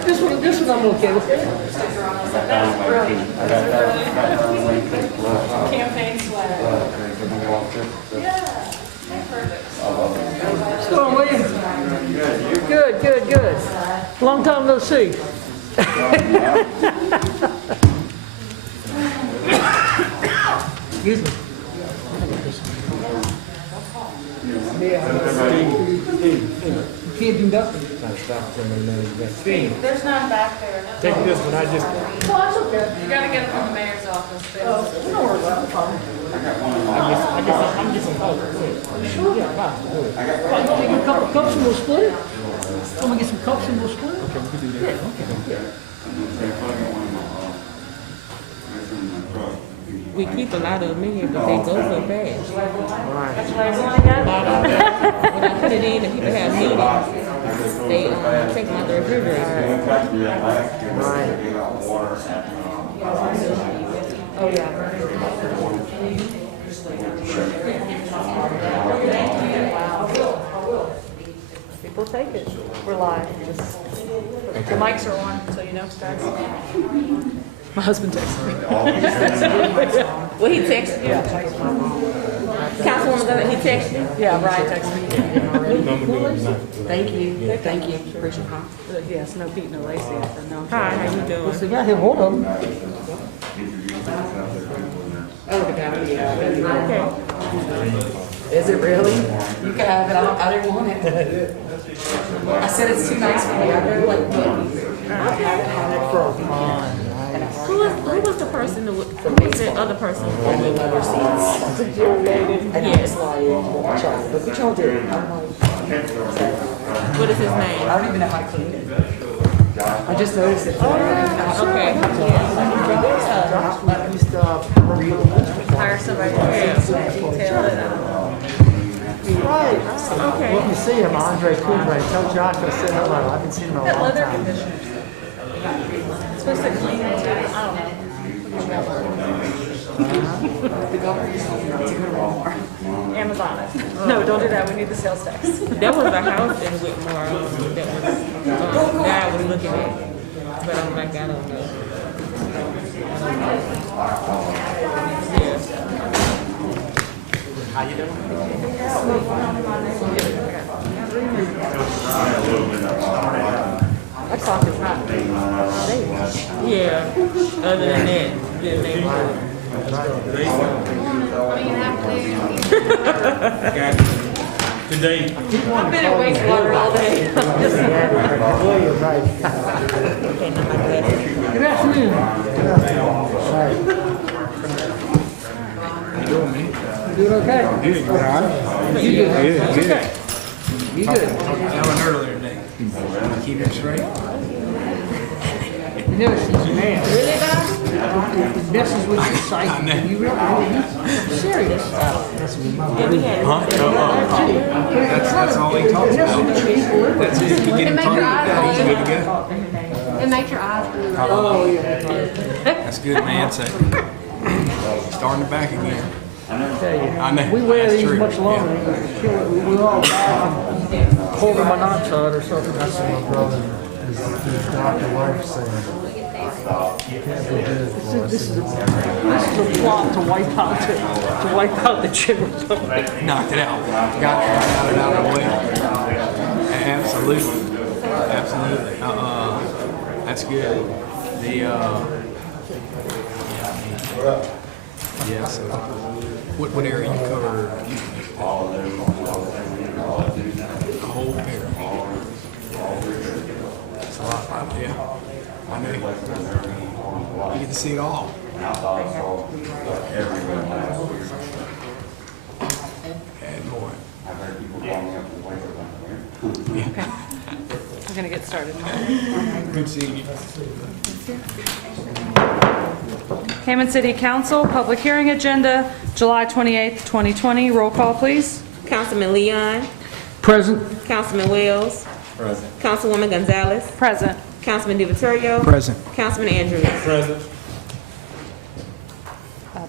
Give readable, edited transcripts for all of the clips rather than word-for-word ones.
This one I'm okay with. Campaign swag. Yeah. Perfect. What's going on, William? Good. Long time no see. Excuse me. You can't do nothing. There's none back there. Take this one, I just... Oh, that's okay. You gotta get it from the mayor's office. Don't worry about it. I'm just a vote. Sure. You want me to get a couple of cups and we'll split it? Want me to get some cups and we'll split it? Okay, we can do that. We keep a lot of them in here, but they go so fast. When I put it in, and people have meetings, they take them out the refrigerator. Oh, yeah. People take it. We're live. The mics are on, so you know, guys. My husband texted me. Well, he texted you. Councilwoman, he texted you? Yeah, Ryan texted me. Thank you. Thank you. Appreciate it. Yes, no Pete, no Lacey. No. Hi, how you doing? So you got him hold of them. Oh, the guy. Okay. Is it really? You can have it. I didn't want it. I said it's too nice for me. I really like cookies. Who was the person that was the other person? On the leather seats. And I was like, chocolate. Look what y'all do. I'm like, What is his name? I don't even know how to clean it. I just noticed it. Okay. I used to Hire somebody to detail it. Right. Okay. Well, if you see him, Andre Coubre, tell Josh I said hello. I haven't seen him in a long Leather time. conditioners. It's supposed to clean it too. I don't know. the government just told me not to go to Walmart. Amazon it. No, don't do that. We need the sales tax. There was a house in Whitmore that was guy was looking at, but I'm like, I don't know. How you doing? That clock is hot. Yeah. Other than that, then they were. Good day. I've been in wastewater all day. William, right. Good afternoon. How you doing, man? Doing okay? Good. You all right? You good? Good, good. You good? Alan earlier today. Keep it straight. You know she's a man. Really, guys? It messes with your psyche. You really serious. Yeah, we had. Huh? That's all he talks about. That's it. You get him talking about he's good to go. It makes your eyes blue. Oh, yeah. That's good, man. So, starting back again. I tell you. I know. We wear That's these true. much longer. Yeah. We're all holding monoxide or something. That's what my brother, his doctor wife said. You can't be good for us. This is a plot to wipe out the general public. Knocked it out. Got it out of the way. Absolutely. Absolutely. That's good. The yeah. So, what area you cover? The whole area. That's a lot, right? Yeah. I know. You get to see it all. And more. Okay. We're going to get started. Good seeing you. Hammond City Council, public hearing agenda, July 28th, 2020. Roll call, please. Councilman Leon, Present. Councilman Wells, Councilwoman Gonzalez, Present. Councilman DiVittorio, Present. Councilman Andrews. Present.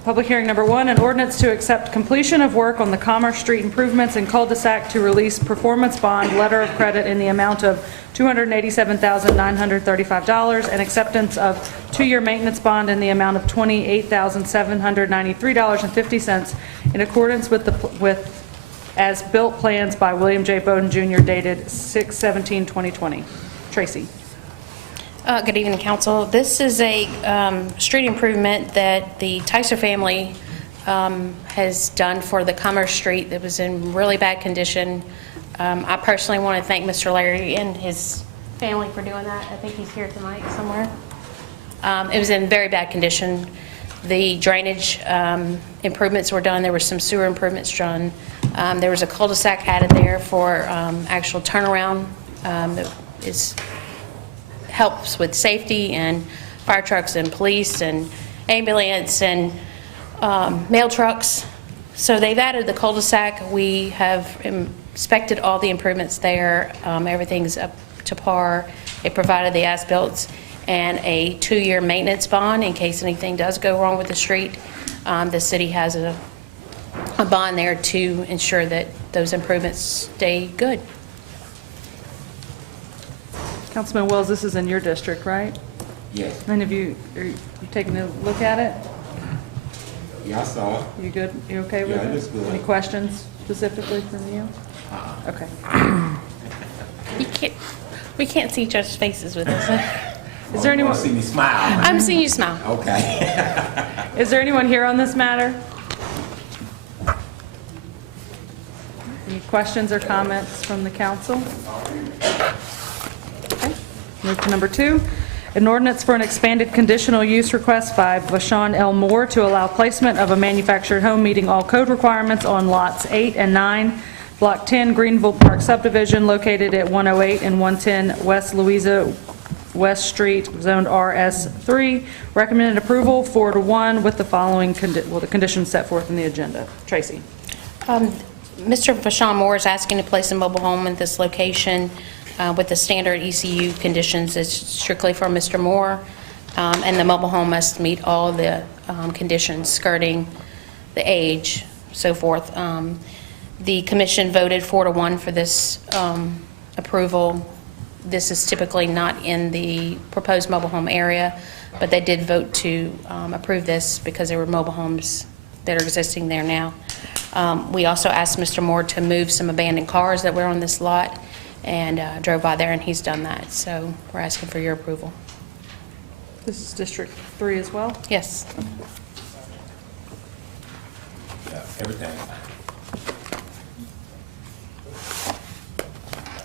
Public hearing number 1, an ordinance to accept completion of work on the Commerce Street improvements and cul-de-sac to release performance bond letter of credit in the amount of $287,935 and acceptance of 2-year maintenance bond in the amount of $28,793.50 in accordance with as-built plans by William J. Bowden Jr. dated 6/17/2020. Tracy. Good evening, council. This is a street improvement that the Tyser family has done for the Commerce Street that was in really bad condition. I personally want to thank Mr. Larry and his family for doing that. I think he's here tonight somewhere. It was in very bad condition. The drainage improvements were done. There were some sewer improvements done. There was a cul-de-sac added there for actual turnaround that helps with safety and fire trucks and police and ambulance and mail trucks. So they've added the cul-de-sac. We have inspected all the improvements there. Everything's up to par. They provided the as-built and a 2-year maintenance bond in case anything does go wrong with the street. The city has a bond there to ensure that those improvements stay good. Councilman Wells, this is in your district, right? Yes. And have you taken a look at it? Yeah, I saw it. You good? You okay with it? Yeah, it looks good. Any questions specifically from you? Okay. We can't see each other's faces with this. Is there anyone? See me smile. I'm seeing you smile. Okay. Is there anyone here on this matter? Any questions or comments from the council? Okay. Move to number 2. An ordinance for an expanded conditional use request by Vashon L. Moore to allow placement of a manufactured home meeting all code requirements on lots 8 and 9, Block 10, Greenville Park subdivision located at 108 and 110 West Louisa West Street, zoned RS3. Recommended approval 4-1 with the following the conditions set forth in the agenda. Tracy. Mr. Vashon Moore is asking to place a mobile home at this location with the standard ECU conditions. It's strictly for Mr. Moore, and the mobile home must meet all the conditions, skirting, the age, so forth. The commission voted 4-1 for this approval. This is typically not in the proposed mobile home area, but they did vote to approve this because there were mobile homes that are existing there now. We also asked Mr. Moore to move some abandoned cars that were on this lot, and drove by there, and he's done that. So we're asking for your approval. This is District 3 as well? Yes. Yeah, everything.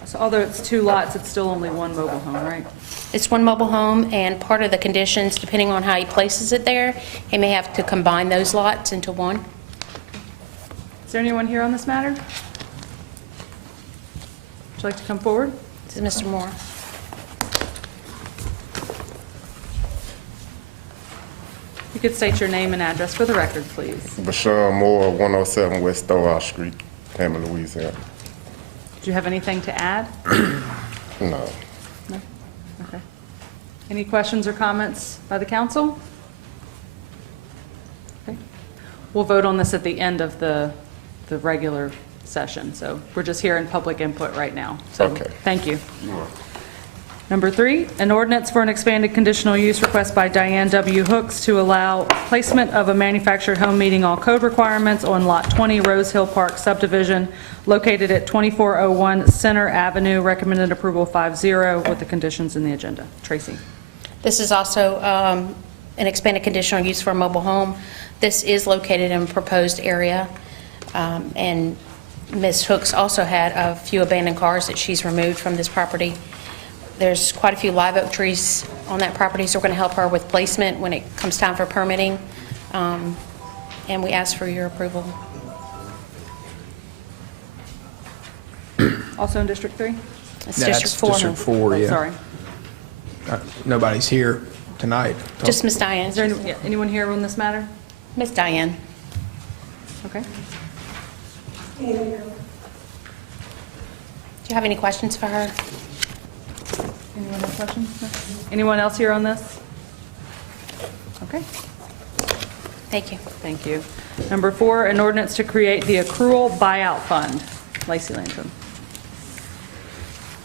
So although it's 2 lots, it's still only 1 mobile home, right? It's 1 mobile home, and part of the conditions, depending on how he places it there, he may have to combine those lots into one. Is there anyone here on this matter? Would you like to come forward? This is Mr. Moore. You could state your name and address for the record, please. Vashon Moore, 107 West Storehouse Street, Hammond, Louisiana. Do you have anything to add? No. No? Okay. Any questions or comments by the council? Okay. We'll vote on this at the end of the regular session, so we're just here in public input right now. So, Okay. thank you. Number 3, an ordinance for an expanded conditional use request by Diane W. Hooks to allow placement of a manufactured home meeting all code requirements on Lot 20 Rose Hill Park subdivision located at 2401 Center Avenue. Recommended approval 5-0 with the conditions in the agenda. Tracy. This is also an expanded conditional use for a mobile home. This is located in a proposed area, and Ms. Hooks also had a few abandoned cars that she's removed from this property. There's quite a few live oak trees on that property, so we're going to help her with placement when it comes time for permitting, and we ask for your approval. Also in District 3? It's That's District 4. District 4, yeah. Sorry. Nobody's here tonight. Just Ms. Diane. Is there anyone here on this matter? Ms. Diane. Okay. Do you have any questions for her? Anyone have questions? No? Anyone else here on this? Okay. Thank you. Thank you. Number 4, an ordinance to create the accrual buyout fund. Lacey Langton.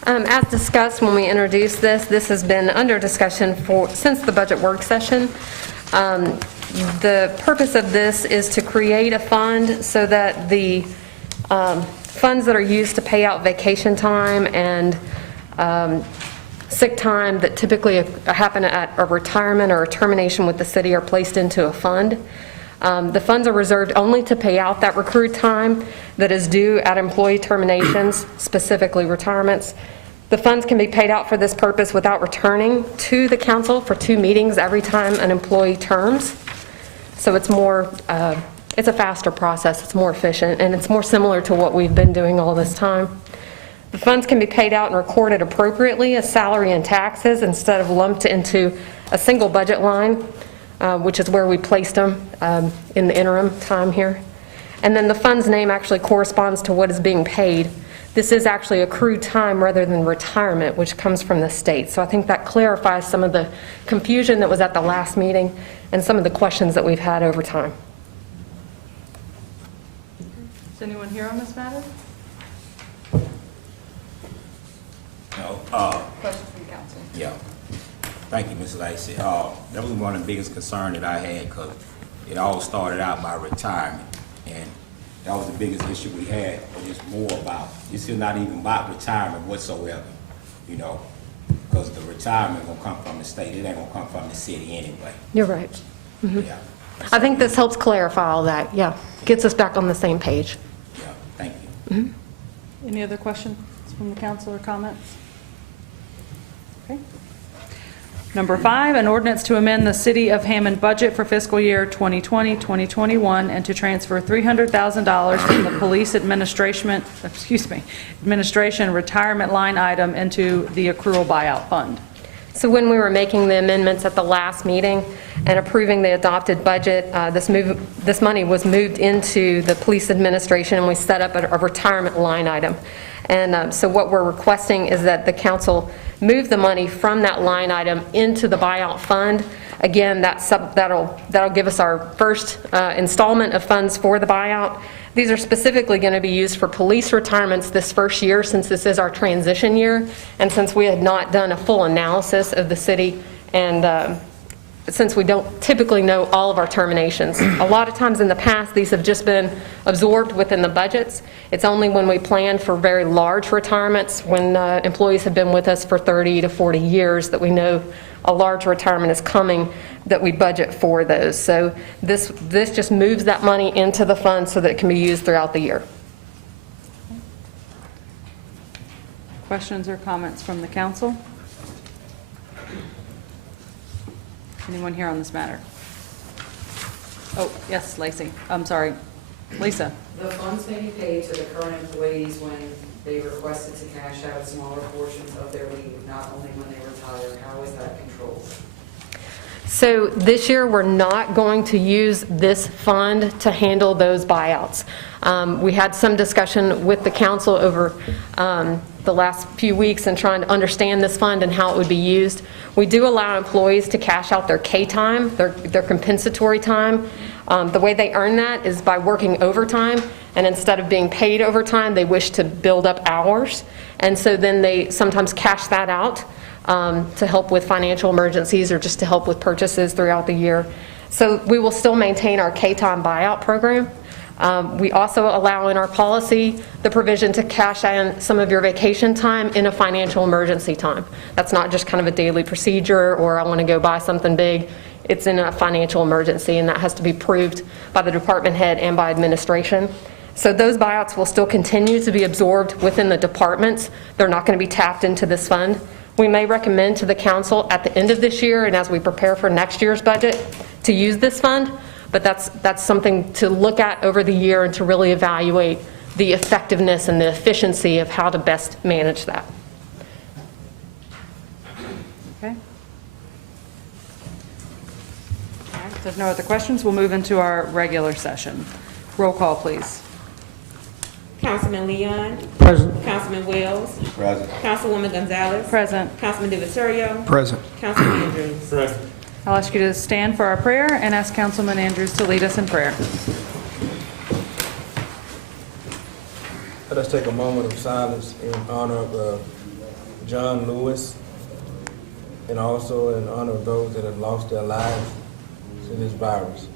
As discussed when we introduced this, this has been under discussion since the budget work session. The purpose of this is to create a fund so that the funds that are used to pay out vacation time and sick time that typically happen at a retirement or a termination with the city are placed into a fund. The funds are reserved only to pay out that accrued time that is due at employee terminations, specifically retirements. The funds can be paid out for this purpose without returning to the council for 2 meetings every time an employee terms. So it's more, it's a faster process, it's more efficient, and it's more similar to what we've been doing all this time. The funds can be paid out and recorded appropriately as salary and taxes instead of lumped into a single budget line, which is where we placed them in the interim time here. And then the fund's name actually corresponds to what is being paid. This is actually accrued time rather than retirement, which comes from the state. So I think that clarifies some of the confusion that was at the last meeting and some of the questions that we've had over time. Is anyone here on this matter? No, Questions from council? yeah. Thank you, Ms. Lacey. That was one of the biggest concerns that I had, because it all started out by retirement. And that was the biggest issue we had, but it's more about, it's still not even about retirement whatsoever, you know, because the retirement gonna come from the state, it ain't gonna come from the city anyway. You're right. Yeah, I think this helps clarify all that, yeah. Gets us back on the same page. yeah, thank you. Any other questions from the council or comments? Okay. Number 5, an ordinance to amend the City of Hammond budget for fiscal year 2020-2021 and to transfer $300,000 from the police administration retirement line item into the accrual buyout fund. So when we were making the amendments at the last meeting and approving the adopted budget, this money was moved into the police administration, and we set up a retirement line item. And so what we're requesting is that the council move the money from that line item into the buyout fund. Again, that'll give us our first installment of funds for the buyout. These are specifically going to be used for police retirements this first year, since this is our transition year, and since we had not done a full analysis of the city, and since we don't typically know all of our terminations. A lot of times in the past, these have just been absorbed within the budgets. It's only when we plan for very large retirements, when employees have been with us for 30 to 40 years, that we know a large retirement is coming, that we budget for those. So this just moves that money into the fund so that it can be used throughout the year. Questions or comments from the council? Anyone here on this matter? Oh, yes, Lacey. I'm sorry. Lisa. The funds may be paid to the current employees when they requested to cash out smaller portions of their leave, not only when they retire. How is that controlled? So this year, we're not going to use this fund to handle those buyouts. We had some discussion with the council over the last few weeks and trying to understand this fund and how it would be used. We do allow employees to cash out their K time, their compensatory time. The way they earn that is by working overtime, and instead of being paid overtime, they wish to build up hours. And so then they sometimes cash that out to help with financial emergencies or just to help with purchases throughout the year. So we will still maintain our K-time buyout program. We also allow in our policy the provision to cash in some of your vacation time in a financial emergency time. That's not just kind of a daily procedure or I want to go buy something big. It's in a financial emergency, and that has to be approved by the department head and by administration. So those buyouts will still continue to be absorbed within the departments. They're not going to be tapped into this fund. We may recommend to the council at the end of this year and as we prepare for next year's budget to use this fund, but that's something to look at over the year and to really evaluate the effectiveness and the efficiency of how to best manage that. Okay. All right, if there's no other questions, we'll move into our regular session. Roll call, please. Councilman Leon. Present. Councilman Wells. Present. Councilwoman Gonzalez. Present. Councilman DiViterio. Present. Councilman Andrews. I I'll ask you to stand for our prayer and ask Councilman Andrews to lead us in prayer. Let us take a moment of silence in honor of John Lewis, and also in honor of those that have lost their lives to this virus.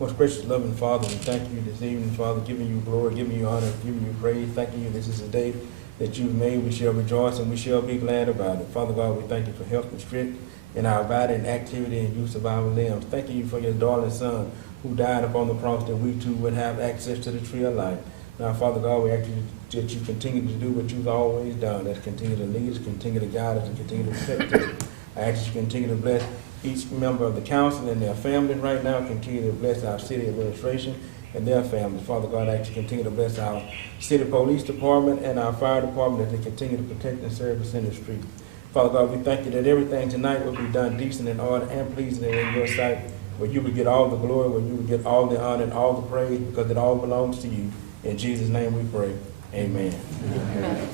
Most gracious, loving Father, we thank you this evening, Father, giving you glory, giving you honor, giving you praise, thanking you this is a day that you've made. We shall rejoice and we shall be glad about it. Father God, we thank you for health and strength in our body and activity and use of our limbs. Thanking you for your darling Son who died upon the cross that we too would have access to the tree of life. Now, Father God, we ask you that you continue to do what you've always done, that continue to lead us, continue to guide us, and continue to protect us. I ask that you continue to bless each member of the council and their families right now. Continue to bless our city administration and their families. Father God, I ask you to continue to bless our city police department and our fire department as they continue to protect and serve us in the street. Father God, we thank you that everything tonight will be done decent and order and pleasing in your sight, where you would get all the glory, where you would get all the honor and all the praise, because it all belongs to you. In Jesus' name we pray. Amen. Amen.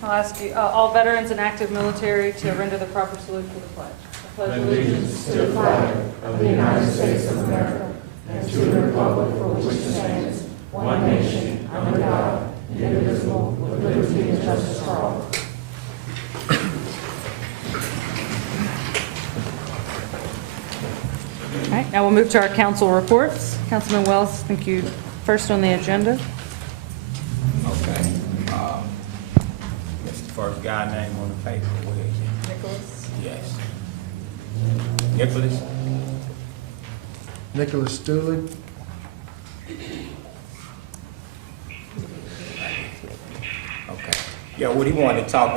I'll ask you, all veterans and active military to render the proper salute for the pledge. I pledge allegiance to the flag of the United States of America and to the republic for which it stands, one nation, under God, indivisible, with liberty and justice for all. All right, now we'll move to our council reports. Councilman Wells, I think you first on the agenda. Okay. That's the first guy name on the paper. Where is it? Nicholas. Yes. Nicholas? Nicholas Stooley. Okay. Yeah, what he wanted to talk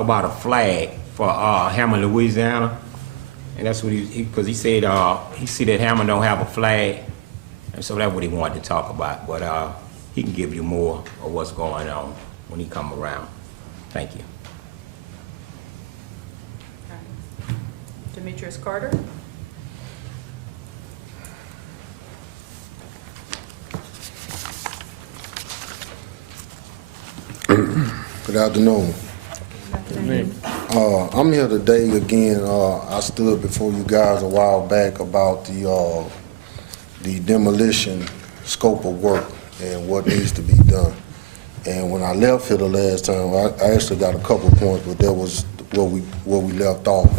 about a flag for Hammond, Louisiana. And that's what because he said he see that Hammond don't have a flag. And so that's what he wanted to talk about. But he can give you more of what's going on when he come around. Thank you. Demetrius Carter. Good afternoon. I'm here today again. I stood before you guys a while back about the demolition scope of work and what needs to be done. And when I left here the last time, I actually got a couple of points, but that was where we left off.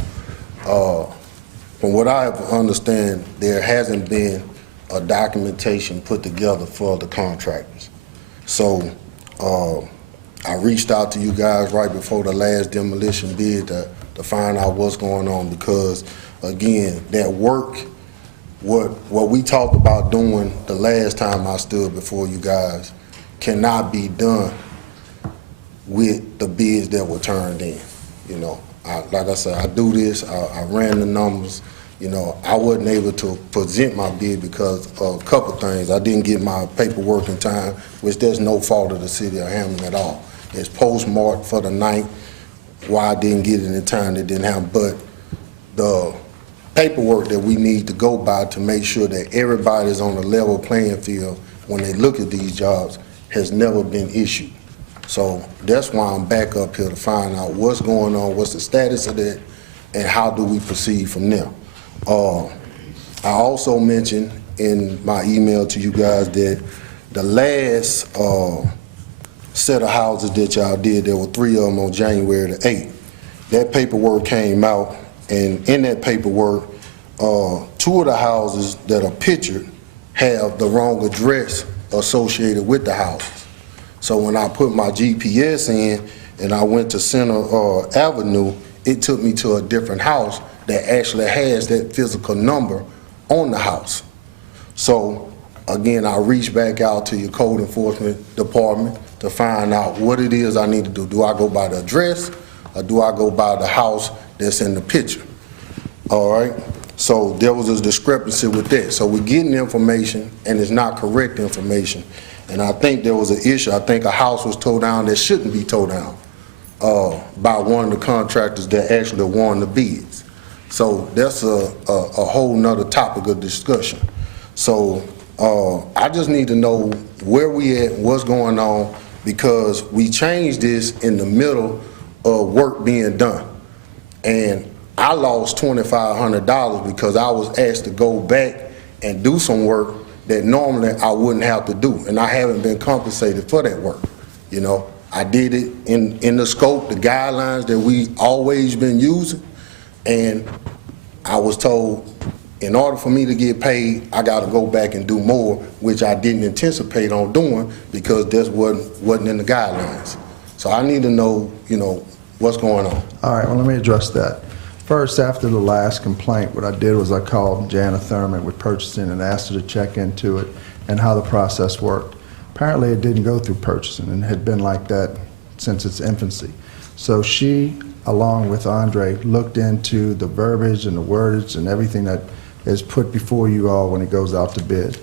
From what I understand, there hasn't been a documentation put together for the contractors. So I reached out to you guys right before the last demolition bid to find out what's going on, because again, that work, what we talked about doing the last time I stood before you guys cannot be done with the bids that were turned in. You know, like I said, I do this, I ran the numbers. You know, I wasn't able to present my bid because of a couple things. I didn't get my paperwork in time, which there's no fault of the city of Hammond at all. It's postmarked for the 9th. Why I didn't get it in time, that didn't happen. But the paperwork that we need to go by to make sure that everybody's on a level playing field when they look at these jobs has never been issued. So that's why I'm back up here to find out what's going on, what's the status of that, and how do we proceed from there. I also mentioned in my email to you guys that the last set of houses that y'all did, there were 3 of them on January the 8th. That paperwork came out, and in that paperwork, 2 of the houses that are pictured have the wrong address associated with the houses. So when I put my GPS in and I went to Center Avenue, it took me to a different house that actually has that physical number on the house. So again, I reached back out to your code enforcement department to find out what it is I need to do. Do I go by the address or do I go by the house that's in the picture? All right, so there was a discrepancy with that. So we're getting information and it's not correct information. And I think there was an issue. I think a house was towed down that shouldn't be towed down by one of the contractors that actually won the bids. So that's a whole nother topic of discussion. So I just need to know where we at, what's going on, because we changed this in the middle of work being done. And I lost $2,500 because I was asked to go back and do some work that normally I wouldn't have to do, and I haven't been compensated for that work. You know, I did it in the scope, the guidelines that we always been using, and I was told in order for me to get paid, I got to go back and do more, which I didn't anticipate on doing because this wasn't in the guidelines. So I need to know, you know, what's going on. All right, well, let me address that. First, after the last complaint, what I did was I called Jana Thurman with purchasing and asked her to check into it and how the process worked. Apparently, it didn't go through purchasing and had been like that since its infancy. So she, along with Andre, looked into the verbiage and the wordage and everything that is put before you all when it goes out to bid.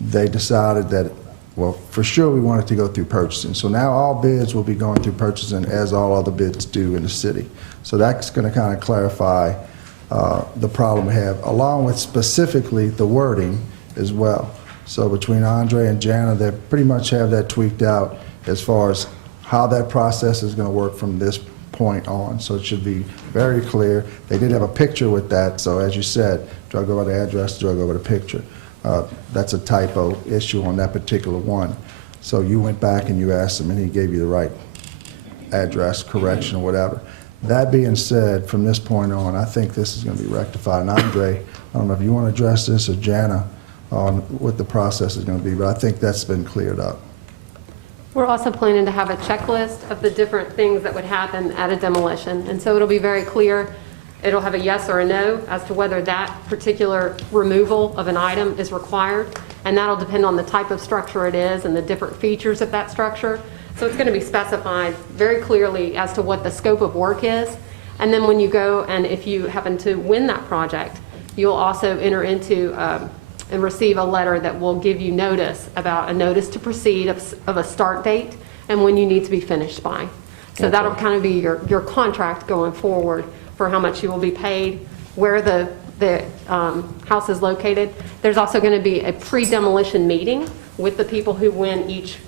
They decided that, well, for sure we want it to go through purchasing. So now all bids will be going through purchasing as all other bids do in the city. So that's going to kind of clarify the problem we have, along with specifically the wording as well. So between Andre and Jana, they pretty much have that tweaked out as far as how that process is going to work from this point on. So it should be very clear. They did have a picture with that, so as you said, do I go by the address, do I go by the picture? That's a typo issue on that particular one. So you went back and you asked him and he gave you the right address, correction, or whatever. That being said, from this point on, I think this is going to be rectified. And Andre, I don't know if you want to address this or Jana on what the process is going to be, but I think that's been cleared up. We're also planning to have a checklist of the different things that would happen at a demolition. And so it'll be very clear. It'll have a yes or a no as to whether that particular removal of an item is required. And that'll depend on the type of structure it is and the different features of that structure. So it's going to be specified very clearly as to what the scope of work is. And then when you go and if you happen to win that project, you'll also enter into and receive a letter that will give you notice about a notice to proceed of a start date and when you need to be finished by. So that'll kind of be your contract going forward for how much you will be paid, where the house is located. There's also going to be a pre-demolition meeting with the people who win each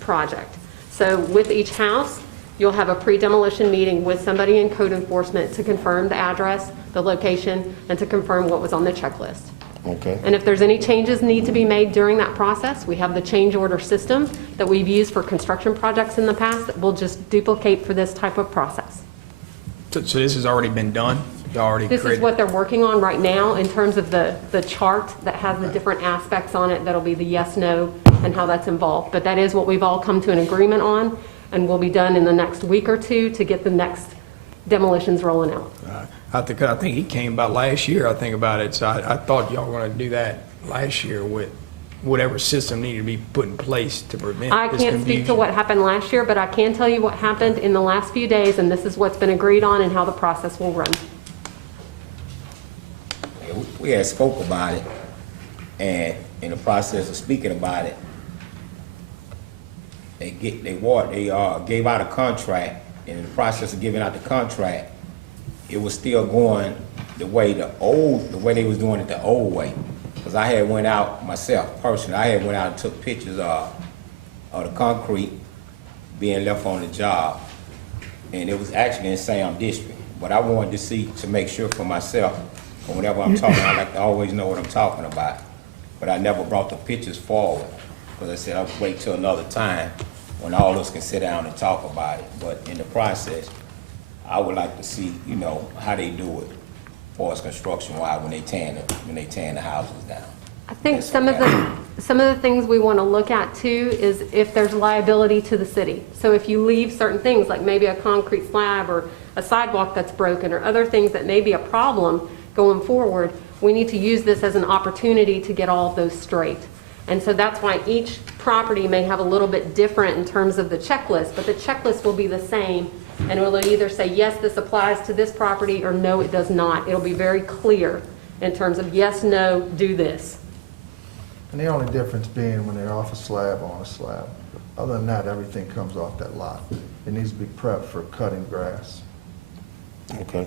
project. So with each house, you'll have a pre-demolition meeting with somebody in code enforcement to confirm the address, the location, and to confirm what was on the checklist. Okay. And if there's any changes need to be made during that process, we have the change order system that we've used for construction projects in the past that will just duplicate for this type of process. So this has already been done? You already This created? is what they're working on right now in terms of the chart that has the different aspects on it. That'll be the yes, no, and how that's involved. But that is what we've all come to an agreement on and will be done in the next week or two to get the next demolitions rolling out. I think he came about last year, I think about it. So I thought y'all were going to do that last year with whatever system needed to be put in place to prevent I this can't speak to confusion. what happened last year, but I can tell you what happened in the last few days, and this is what's been agreed on and how the process will run. We had spoke about it, and in the process of speaking about it, they gave out a contract, and in the process of giving out the contract, it was still going the way they was doing it the old way. Because I had went out myself personally, I had went out and took pictures of the concrete being left on the job, and it was actually in Sam District. But I wanted to see to make sure for myself. Or whenever I'm talking, I like to always know what I'm talking about. But I never brought the pictures forward because I said I'll wait till another time when all of us can sit down and talk about it. But in the process, I would like to see, you know, how they do it as far as construction-wise when they tearing the houses down. I think some of the things we want to look at too is if there's liability to the city. So if you leave certain things like maybe a concrete slab or a sidewalk that's broken or other things that may be a problem going forward, we need to use this as an opportunity to get all of those straight. And so that's why each property may have a little bit different in terms of the checklist, but the checklist will be the same. And it will either say, yes, this applies to this property, or no, it does not. It'll be very clear in terms of yes, no, do this. And the only difference being when they're off a slab on a slab. Other than that, everything comes off that lot. It needs to be prepped for cutting grass. Okay.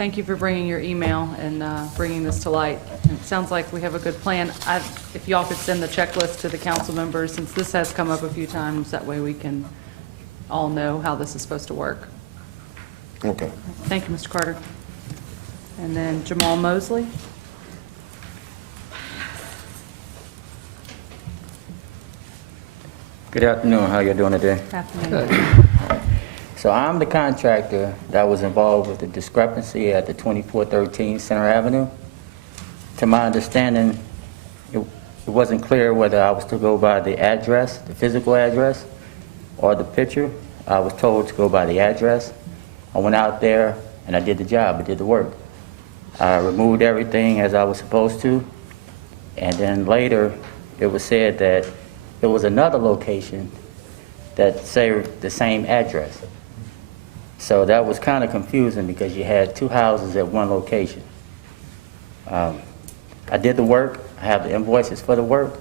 Thank you for bringing your email and bringing this to light. It sounds like we have a good plan. If y'all could send the checklist to the council members, since this has come up a few times, that way we can all know how this is supposed to work. Okay. Thank you, Mr. Carter. And then Jamal Mosley. Good afternoon. How you doing today? Afternoon. So I'm the contractor that was involved with the discrepancy at the 2413 Center Avenue. To my understanding, it wasn't clear whether I was to go by the address, the physical address, or the picture. I was told to go by the address. I went out there and I did the job. I did the work. I removed everything as I was supposed to, and then later it was said that there was another location that served the same address. So that was kind of confusing because you had two houses at one location. I did the work. I have the invoices for the work.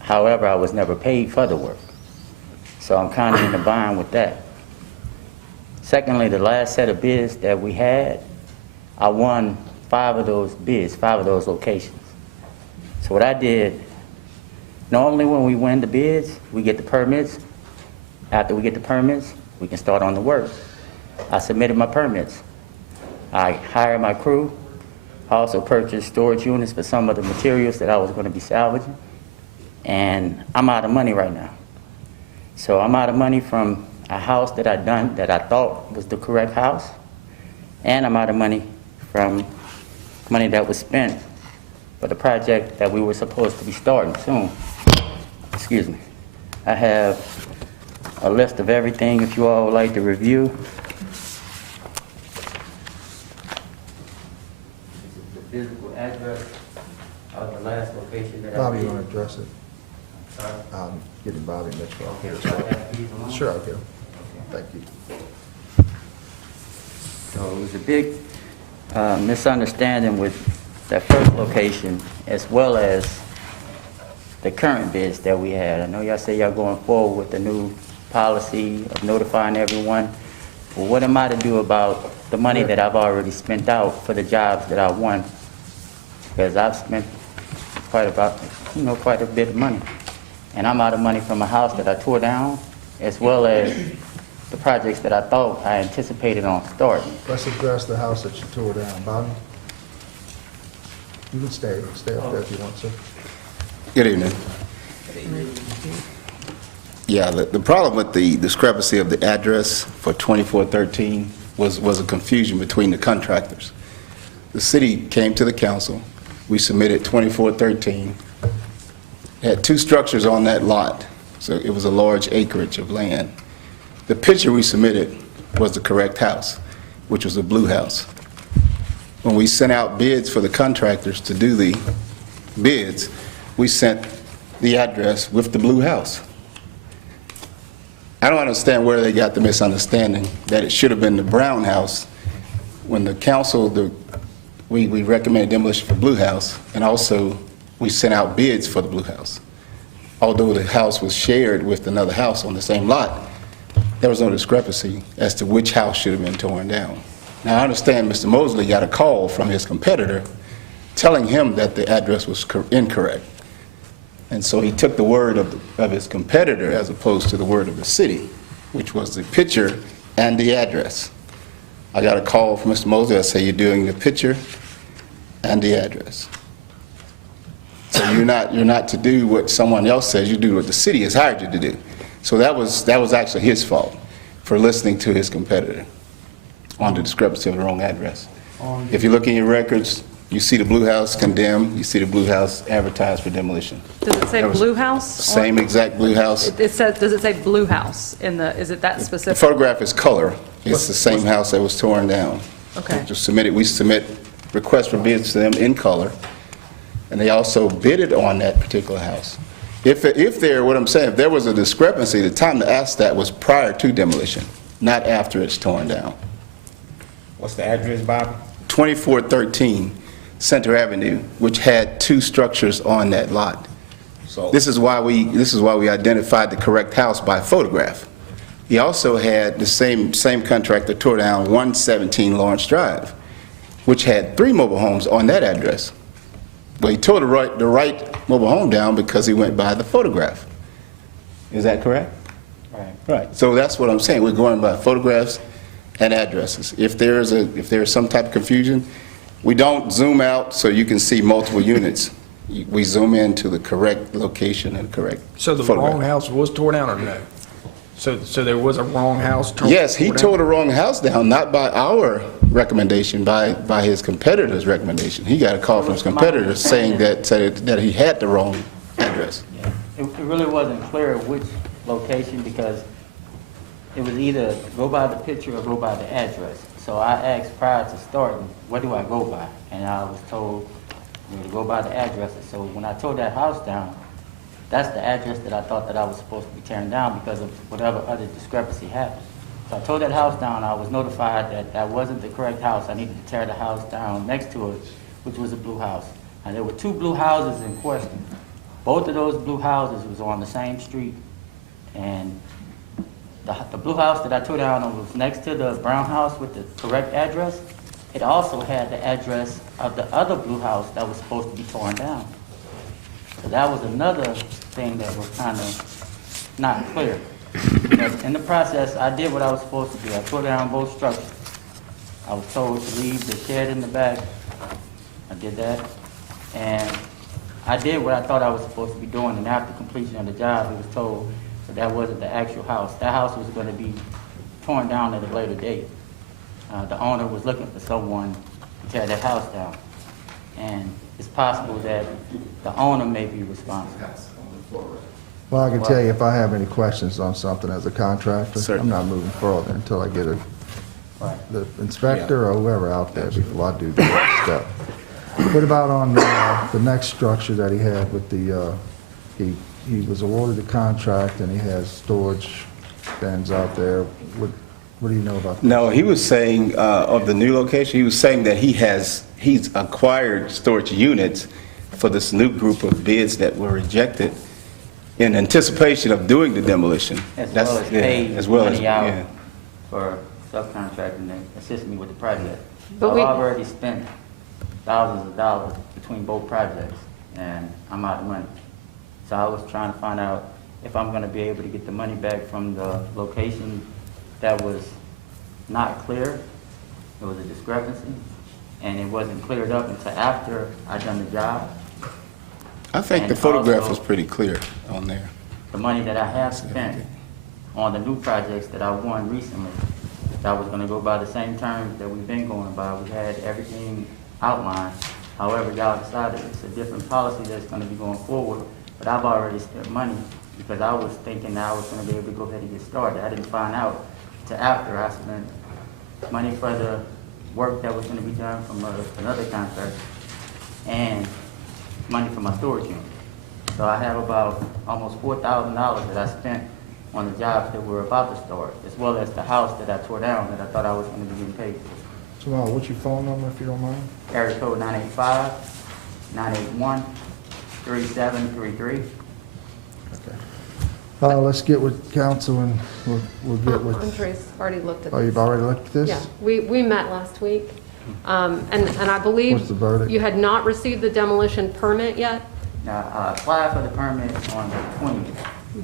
However, I was never paid for the work. So I'm kind of in the bind with that. Secondly, the last set of bids that we had, I won 5 of those bids, 5 of those locations. So what I did, normally when we win the bids, we get the permits. After we get the permits, we can start on the work. I submitted my permits. I hired my crew. I also purchased storage units for some of the materials that I was going to be salvaging. And I'm out of money right now. So I'm out of money from a house that I thought was the correct house. And I'm out of money from money that was spent for the project that we were supposed to be starting soon. Excuse me. I have a list of everything if you all would like to review. This is the physical address of the last location that Bobby, I you did. want to address it? Sorry? Getting Bobby next one. Okay, so I have these on? Sure, okay. Thank you. So it was a big misunderstanding with that first location as well as the current bids that we had. I know y'all say y'all going forward with the new policy of notifying everyone. Well, what am I to do about the money that I've already spent out for the jobs that I won? Because I've spent quite a bit of money. And I'm out of money from a house that I tore down, as well as the projects that I thought I anticipated on starting. Let's address the house that you tore down. Bobby? You can stay up there if you want to. Good evening. Yeah, the problem with the discrepancy of the address for 2413 was a confusion between the contractors. The city came to the council. We submitted 2413. It had 2 structures on that lot, so it was a large acreage of land. The picture we submitted was the correct house, which was a blue house. When we sent out bids for the contractors to do the bids, we sent the address with the blue house. I don't understand where they got the misunderstanding that it should have been the brown house. When the council, we recommended demolition for blue house, and also we sent out bids for the blue house. Although the house was shared with another house on the same lot, there was no discrepancy as to which house should have been torn down. Now, I understand Mr. Mosley got a call from his competitor telling him that the address was incorrect. And so he took the word of his competitor as opposed to the word of the city, which was the picture and the address. I got a call from Mr. Mosley. I say, you're doing the picture and the address. So you're not to do what someone else says, you do what the city has hired you to do. So that was actually his fault for listening to his competitor on the discrepancy of the wrong address. If you look in your records, you see the blue house condemned, you see the blue house advertised for demolition. Does it say blue house? Same exact blue house. It says, does it say blue house in the, is it that The specific? photograph is color. It's the same house that was torn down. Okay. We submit requests for bids to them in color, and they also bidded on that particular house. If there was a discrepancy, the time to ask that was prior to demolition, not after it's torn down. What's the address, Bobby? 2413 Center Avenue, which had 2 structures on that lot. So This is why we identified the correct house by photograph. He also had the same contractor tore down 117 Lawrence Drive, which had 3 mobile homes on that address. Well, he tore the right mobile home down because he went by the photograph. Is that correct? Right. Right. So that's what I'm saying. We're going by photographs and addresses. If there's some type of confusion, we don't zoom out so you can see multiple units. We zoom into the correct location and correct So the photograph. wrong house was tore down or no? So there was a wrong house torn? Yes, he down? tore the wrong house down, not by our recommendation, by his competitor's recommendation. He got a call from his competitor saying that he had the wrong address. Yeah. It really wasn't clear which location because it was either go by the picture or go by the address. So I asked prior to starting, what do I go by? And I was told to go by the addresses. So when I tore that house down, that's the address that I thought that I was supposed to be tearing down because of whatever other discrepancy happened. So I tore that house down. I was notified that that wasn't the correct house. I needed to tear the house down next to it, which was a blue house. And there were 2 blue houses in question. Both of those blue houses was on the same street. And the blue house that I tore down was next to the brown house with the correct address. It also had the address of the other blue house that was supposed to be torn down. So that was another thing that was kind of not clear. But in the process, I did what I was supposed to do. I tore down both structures. I was told to leave the shed in the back. I did that. And I did what I thought I was supposed to be doing. And after completion of the job, it was told that that wasn't the actual house. That house was going to be torn down at a later date. The owner was looking for someone to tear that house down. And it's possible that the owner may be responsible. Well, I can tell you if I have any questions on something as a contractor, I'm not moving further until I get the inspector or whoever out there before I do the next step. What about on the next structure that he had with the, he was awarded the contract and he has storage bins out there. What do you know about that? No, he was saying, of the new location, he was saying that he's acquired storage units for this new group of bids that were rejected in anticipation of doing the demolition. As well as paid as well money as, out for subcontracting to assist me with the project. But I've already spent thousands of dollars between both projects, and I'm out of money. So I was trying to find out if I'm going to be able to get the money back from the location that was not clear. There was a discrepancy, and it wasn't cleared up until after I done the job. I think And the photograph also, was pretty clear on there. the money that I have spent on the new projects that I won recently, that was gonna go by the same terms that we've been going by. We had everything outlined. However, y'all decided it's a different policy that's gonna be going forward, but I've already spent money because I was thinking that I was gonna be able to go ahead and get started. I didn't find out till after I spent money for the work that was gonna be done from another contractor and money for my storage unit. So I have about almost $4,000 that I spent on the jobs that were about to start, as well as the house that I tore down that I thought I was going to be getting paid for. Jamal, what's your phone number if you don't mind? Area code 985-981-3733. Let's get with council and we'll get with. Andres already looked at this. Oh, you've already looked at this? Yeah, we met last week, and I believe What's the verdict? you had not received the demolition permit yet? Now, I applied for the permit on the 20th,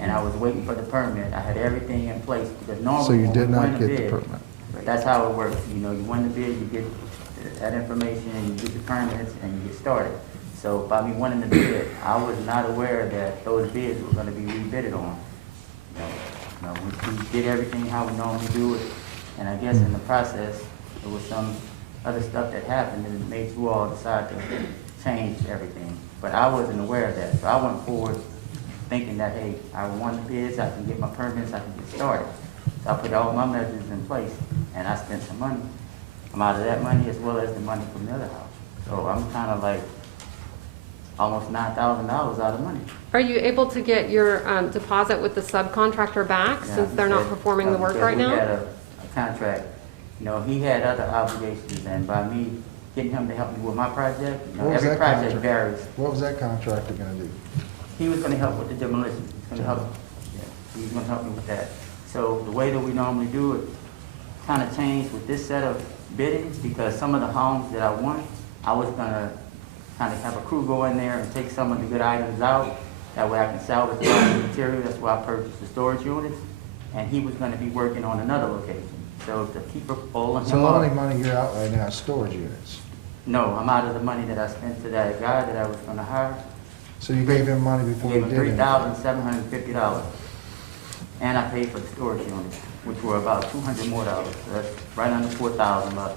and I was waiting for the permit. I had everything in place because normally So you when did we not win a get the bid, permit? that's how it works. You know, you win the bid, you get that information, and you get the permits, and you get started. So by me winning the bid, I was not aware that those bids were going to be rebidded on. You know, we did everything how we normally do it, and I guess in the process, there was some other stuff that happened and it made you all decide to change everything. But I wasn't aware of that, so I went forward thinking that, hey, I won the bids, I can get my permits, I can get started. So I put all my measures in place, and I spent some money. I'm out of that money as well as the money from the other house. So I'm kind of like almost $9,000 out of money. Are you able to get your deposit with the subcontractor back Yeah, since they're not performing the work because right we now? had a contract. You know, he had other obligations, and by me getting him to help me with my project, you know, What was every that project contract? varies. What was that contractor gonna do? He was gonna help with the demolition. He's gonna help, yeah, he's gonna help me with that. So the way that we normally do it kind of changed with this set of bidding because some of the homes that I want, I was gonna kind of have a crew go in there and take some of the good items out. That way I can salvage the raw material. That's why I purchased the storage units. And he was gonna be working on another location. So to keep pulling So him the only up. money you're out right now is storage units. No, I'm out of the money that I spent to that guy that I was gonna hire. So you gave him money before you Gave did him it? $3,750. And I paid for the storage units, which were about $200 more. So that's right under $4,000, about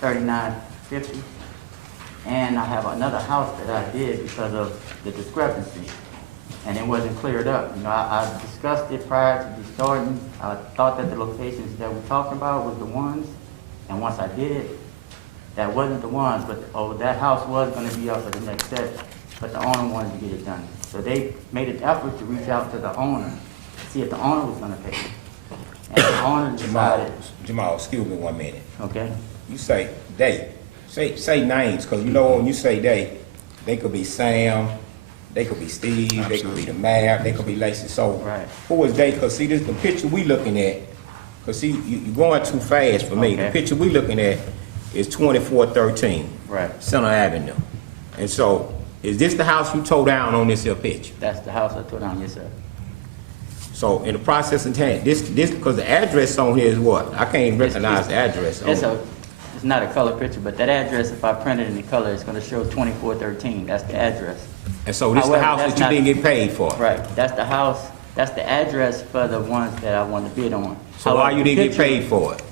$39.50. And I have another house that I did because of the discrepancy. And it wasn't cleared up. You know, I discussed it prior to the starting. I thought that the locations that we're talking about was the ones. And once I did it, that wasn't the ones, but that house was gonna be up for the next set. But the owner wanted to get it done. So they made an effort to reach out to the owner, to see if the owner was gonna pay. And the owner decided. Jamal, excuse me 1 minute. Okay. You say they. Say names, because you know when you say they could be Sam, they could be Steve, they could be the mayor, they could be Lacey. So right. Who is they? Because see, this the picture we looking at. Because see, you're going too fast for me. Okay. The picture we looking at is 2413 Right. Center Avenue. And so, is this the house you tore down on this here picture? That's the house I tore down, yes, sir. So in the process of time, this because the address on here is what? I can't even recognize the address. It's not a color picture, but that address, if I print it in the color, it's gonna show 2413. That's the address. And so this is the However, house that's that you not- didn't get paid for? Right, that's the house, that's the address for the ones that I want to bid on. So why However, you the didn't get picture- paid for it?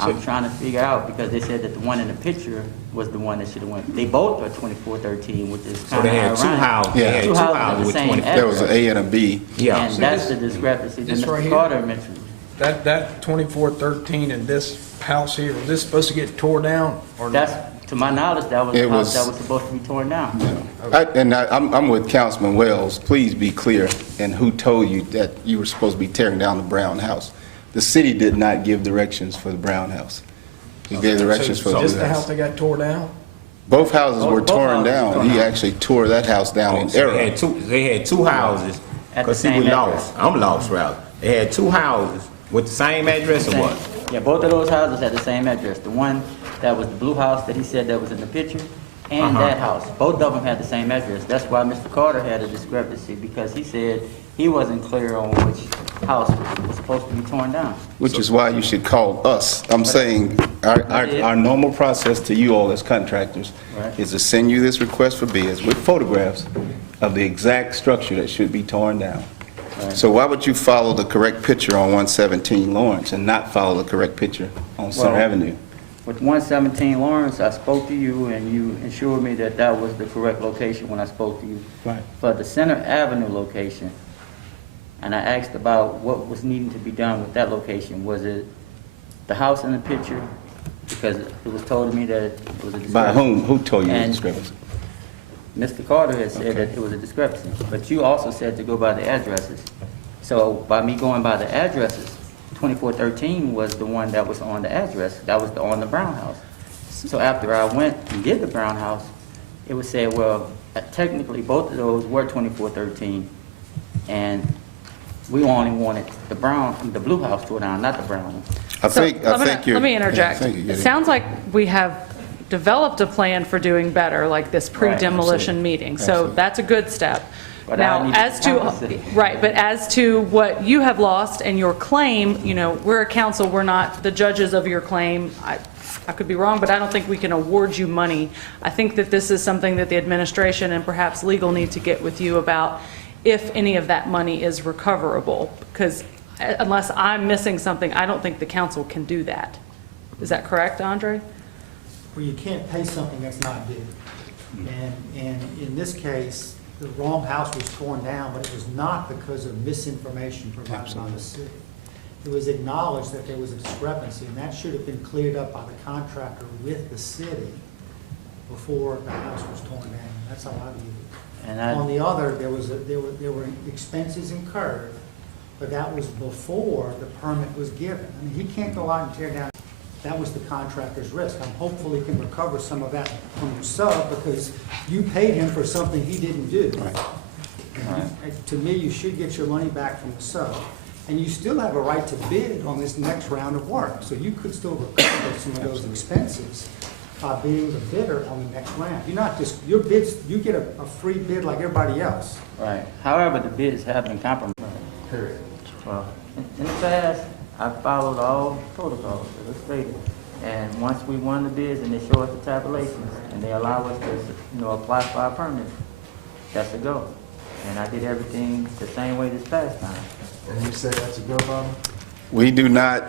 I'm trying to figure out, because they said that the one in the picture was the one that should have went. They both are 2413, which is So kind they of had two ironic. houses. They had two houses with 24. There was an A and a B. Yeah. And that's the discrepancy that This right Mr. here? Carter mentioned. That 2413 and this house here, was this supposed to get tore down or not? That's, to my knowledge, that was the It house was- that was supposed to be torn down. I'm with Councilman Wells. Please be clear in who told you that you were supposed to be tearing down the Brown house. The city did not give directions for the Brown house. We gave directions for the Is this Blue the house house. that got tore down? Both houses were Both torn houses down. torn He down. actually tore that house down in So error. they had two houses. At the Because see, same we address. lost. I'm lost, rather. They had two houses with the same address or what? Yeah, both of those houses had the same address. The one that was the blue house that he said that was in the picture, and that house. Both of them had the same address. That's why Mr. Carter had a discrepancy, because he said he wasn't clear on which house was supposed to be torn down. Which is why you should call us. I'm saying our normal process to you all as contractors Right. is to send you this request for bids with photographs of the exact structure that should be torn down. Right. So why would you follow the correct picture on 117 Lawrence and not follow the correct picture on Center Well, Avenue? With 117 Lawrence, I spoke to you, and you assured me that that was the correct location when I spoke to you. Right. For the Center Avenue location, and I asked about what was needing to be done with that location. Was it the house in the picture? Because it was told to me that it was a discrepancy. By whom? Who told you the And discrepancy? Mr. Carter had said that it was a discrepancy, but you also said to go by the addresses. So by me going by the addresses, 2413 was the one that was on the address, that was on the Brown house. So after I went and did the Brown house, it was said, well, technically both of those were 2413, and we only wanted the blue house tore down, not the brown one. I think you're... Let me interject. Yeah, I think you're It getting- sounds like we have developed a plan for doing better, like this pre-demolition meeting. So Absolutely. that's a good step. But I Now, need to as to, compensate. right, but as to what you have lost and your claim, you know, we're a council, we're not the judges of your claim. I could be wrong, but I don't think we can award you money. I think that this is something that the administration and perhaps legal need to get with you about, if any of that money is recoverable. Because unless I'm missing something, I don't think the council can do that. Is that correct, Andre? Well, you can't pay something that's not due. And in this case, the wrong house was torn down, but it was not because of misinformation provided by the city. It was acknowledged that there was a discrepancy, and that should have been cleared up by the contractor with the city before the house was torn down. That's how I view it. And On the other, there were expenses incurred, but that was before the permit was given. I mean, he can't go out and tear down. That was the contractor's risk. I'm hopeful he can recover some of that from your sub, because you paid him for something he didn't do. And to me, you should get your money back from the sub. And you still have a right to bid on this next round of work. So you could still recover some of those expenses by being the bidder on the next round. You're not just, your bids, you get a free bid like everybody else. Right. However, the bids have been compromised. Period. Well, in the past, I followed all protocols that were stated. And once we won the bids and they show us the tabulations and they allow us to, apply for our permit, that's a go. And I did everything the same way this past time. And you say that's a go, Bob? We do not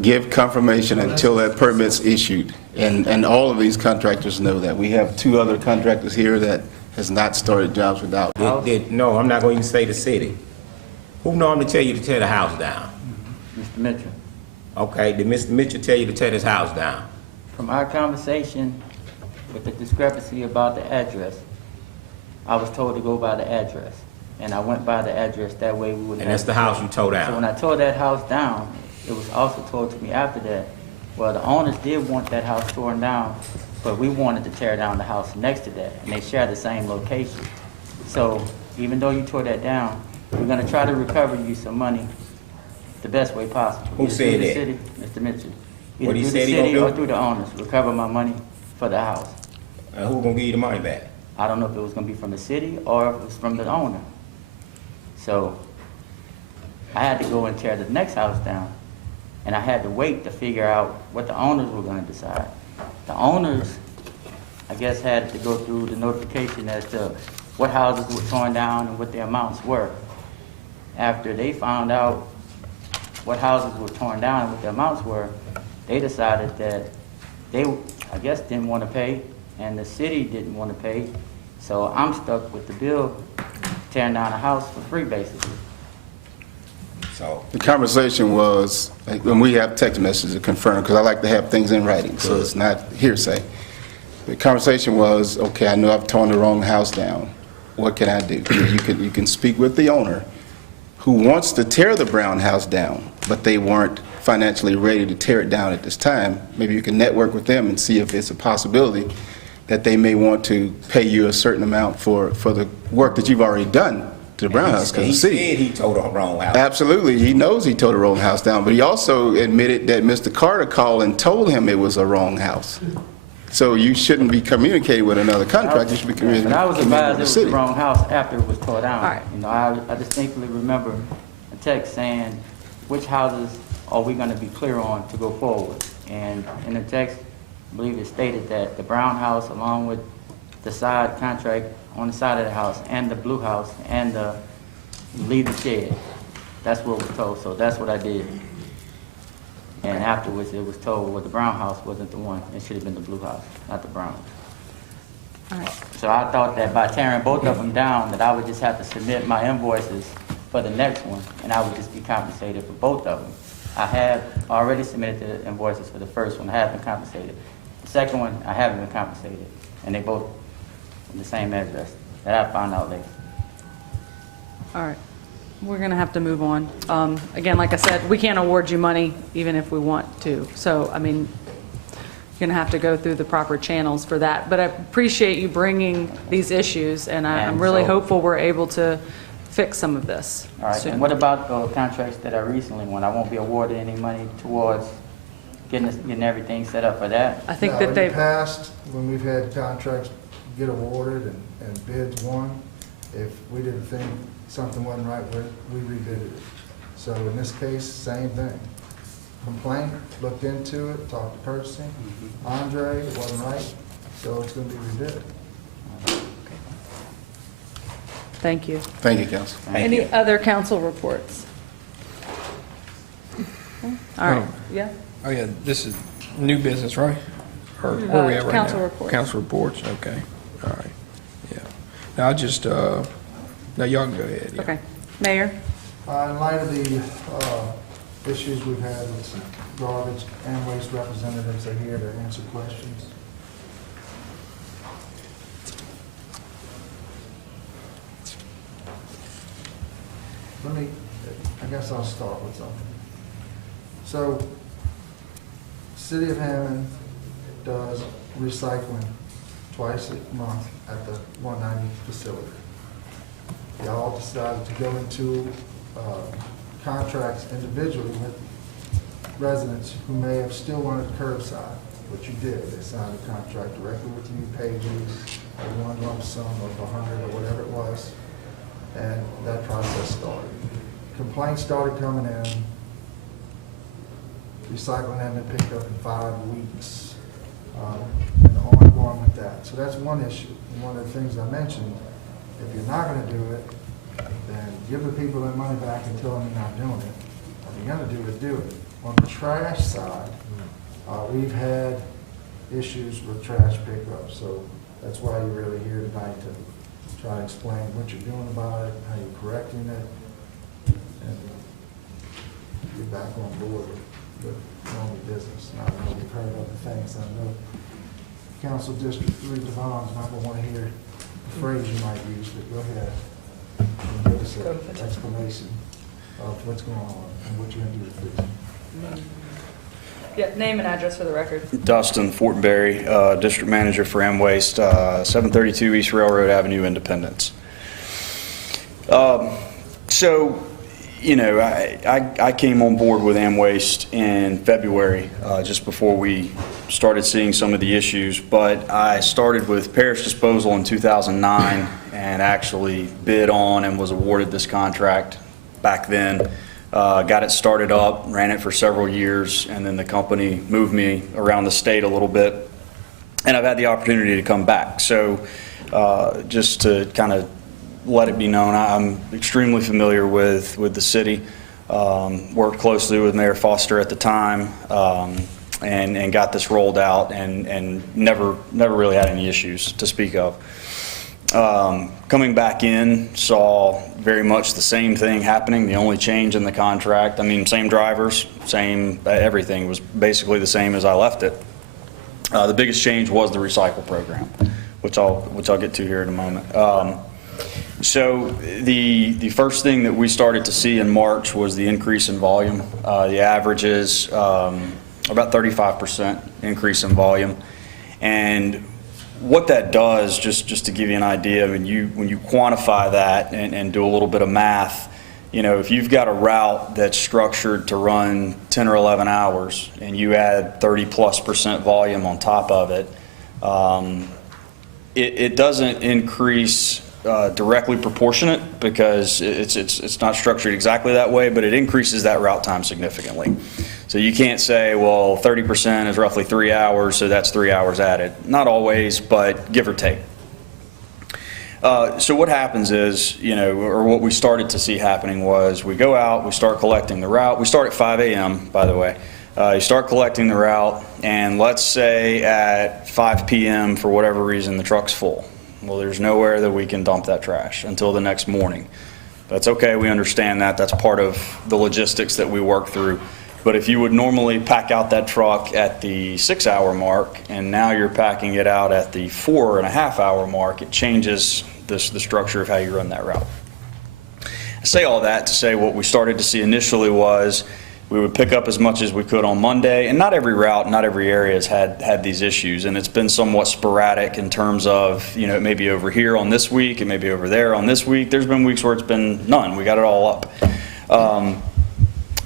give confirmation until that permit's issued. And all of these contractors know that. We have 2 other contractors here that has not started jobs without. No, I'm not going to even say the city. Who normally tell you to tear the house down? Mr. Mitchell. Okay, did Mr. Mitchell tell you to tear this house down? From our conversation with the discrepancy about the address, I was told to go by the address. And I went by the address, that way we would. And that's the house you tore down? So when I tore that house down, it was also told to me after that, well, the owners did want that house torn down, but we wanted to tear down the house next to that, and they share the same location. So even though you tore that down, we're gonna try to recover you some money the best way possible. Who said that? City, Mr. Mitchell. What he Either through said the he gonna city do? or through the owners, recover my money for the house. And who gonna give you the money back? I don't know if it was gonna be from the city or if it was from the owner. So I had to go and tear the next house down, and I had to wait to figure out what the owners were gonna decide. The owners, I guess, had to go through the notification as to what houses were torn down and what their amounts were. After they found out what houses were torn down and what their amounts were, they decided that they, I guess, didn't want to pay, and the city didn't want to pay. So I'm stuck with the bill, tearing down a house for free, basically. So The conversation was, like, when we have text messages to confirm, because I like to have things in writing, so it's not hearsay. The conversation was, okay, I know I've torn the wrong house down. What can I do? You can speak with the owner who wants to tear the brown house down, but they weren't financially ready to tear it down at this time. Maybe you can network with them and see if it's a possibility that they may want to pay you a certain amount for the work that you've already done to the brown house. he said he tore the wrong house. Absolutely, he knows he tore the wrong house down, but he also admitted that Mr. Carter called and told him it was a wrong house. So you shouldn't be communicating with another contractor, you should be communicating But I was with the advised it was the city. wrong house after it was tore down. All right. I distinctly remember a text saying, which houses are we gonna be clear on to go forward? And in the text, I believe it stated that the brown house, along with the side contract on the side of the house, and the blue house, and the leave the shed. That's what was told, so that's what I did. And afterwards, it was told, well, the brown house wasn't the one, it should have been the blue house, not the brown. All right. So I thought that by tearing both of them down, that I would just have to submit my invoices for the next one, and I would just be compensated for both of them. I have already submitted the invoices for the first one, I have been compensated. The second one, I haven't been compensated, and they both in the same address that I found out later. All right. We're going to have to move on. Again, like I said, we can't award you money even if we want to. So, I mean, you're going to have to go through the proper channels for that. But I appreciate you bringing these issues, and I'm And really so- hopeful we're able to fix some of this All right, soon. and what about the contracts that I recently won? I won't be awarded any money towards getting everything set up for that? I think No, that in they, the past, when we've had contracts get awarded and bids won, if we didn't think something wasn't right with it, we rebid it. So in this case, same thing. Complaint, looked into it, talked to purchasing. Andre, it wasn't right, so it's gonna be rebid. thank you. Thank you, Council. Any other council reports? All right, yeah? Oh, yeah, this is new business, right? Or where are we at right now? Council reports. Council reports, okay, all right, yeah. Now, I just, no, y'all can go ahead. yeah. Okay. Mayor? In light of the issues we've had with garbage and waste representatives are here to answer questions. I guess I'll start with something. So, City of Hammond does recycling twice a month at the 190 facility. Y'all decided to go into contracts individually with residents who may have still wanted curbside, which you did. They signed a contract directly with you, paid you a one lump sum of 100 or whatever it was, and that process started. Complaints started coming in. Recycling had been picked up in 5 weeks, and ongoing with that. So that's one issue. And one of the things I mentioned, if you're not going to do it, then give the people their money back and tell them you're not doing it. If you're going to do it, do it. On the trash side, we've had issues with trash pickup, so that's why you're really here tonight, to try to explain what you're doing about it, how you're correcting it, and get back on board with normal business. Now, I know you've heard other things. I know Council District 3 Devon's not going to want to hear the phrase you might use, but go ahead and give us an explanation of what's going on and what you're going to do to fix it. Yeah, name and address for the record. Dustin Fortenberry, District Manager for M-Waste, 732 East Railroad Avenue, Independence. So, you know, I came on board with M-Waste in February, just before we started seeing some of the issues, but I started with Parish Disposal in 2009 and actually bid on and was awarded this contract back then. Got it started up, ran it for several years, and then the company moved me around the state a little bit, and I've had the opportunity to come back. So just to kind of let it be known, I'm extremely familiar with the city, worked closely with Mayor Foster at the time, and got this rolled out, and never really had any issues to speak of. Coming back in, saw very much the same thing happening. The only change in the contract, I mean, same drivers, same everything was basically the same as I left it. The biggest change was the recycle program, which I'll get to here in a moment. So the first thing that we started to see in March was the increase in volume. The average is about 35% increase in volume, and what that does, just to give you an idea, when you quantify that and do a little bit of math, you know, if you've got a route that's structured to run 10 or 11 hours and you add 30+% volume on top of it, it doesn't increase directly proportionate, because it's not structured exactly that way, but it increases that route time significantly. So you can't say, well, 30% is roughly 3 hours, so that's 3 hours added. Not always, but give or take. So what happens is, you know, or what we started to see happening was, we go out, we start collecting the route. We start at 5 a.m., by the way. You start collecting the route, and let's say at 5 p.m., for whatever reason, the truck's full. Well, there's nowhere that we can dump that trash until the next morning. That's okay, we understand that. That's part of the logistics that we work through. But if you would normally pack out that truck at the 6-hour mark, and now you're packing it out at the 4.5-hour mark, it changes the structure of how you run that route. I say all that to say what we started to see initially was, we would pick up as much as we could on Monday, and not every route, not every area has had these issues, and it's been somewhat sporadic in terms of, you know, it may be over here on this week, it may be over there on this week. There's been weeks where it's been none. We got it all up.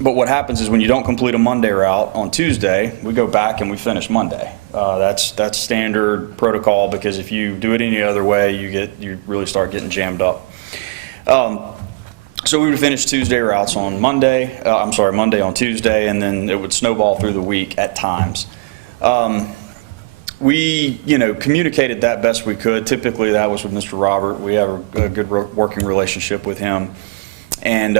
But what happens is, when you don't complete a Monday route on Tuesday, we go back and we finish Monday. That's standard protocol, because if you do it any other way, you really start getting jammed up. So we would finish Tuesday routes on Monday, Monday on Tuesday, and then it would snowball through the week at times. We, you know, communicated that best we could. Typically that was with Mr. Robert. We have a good working relationship with him. And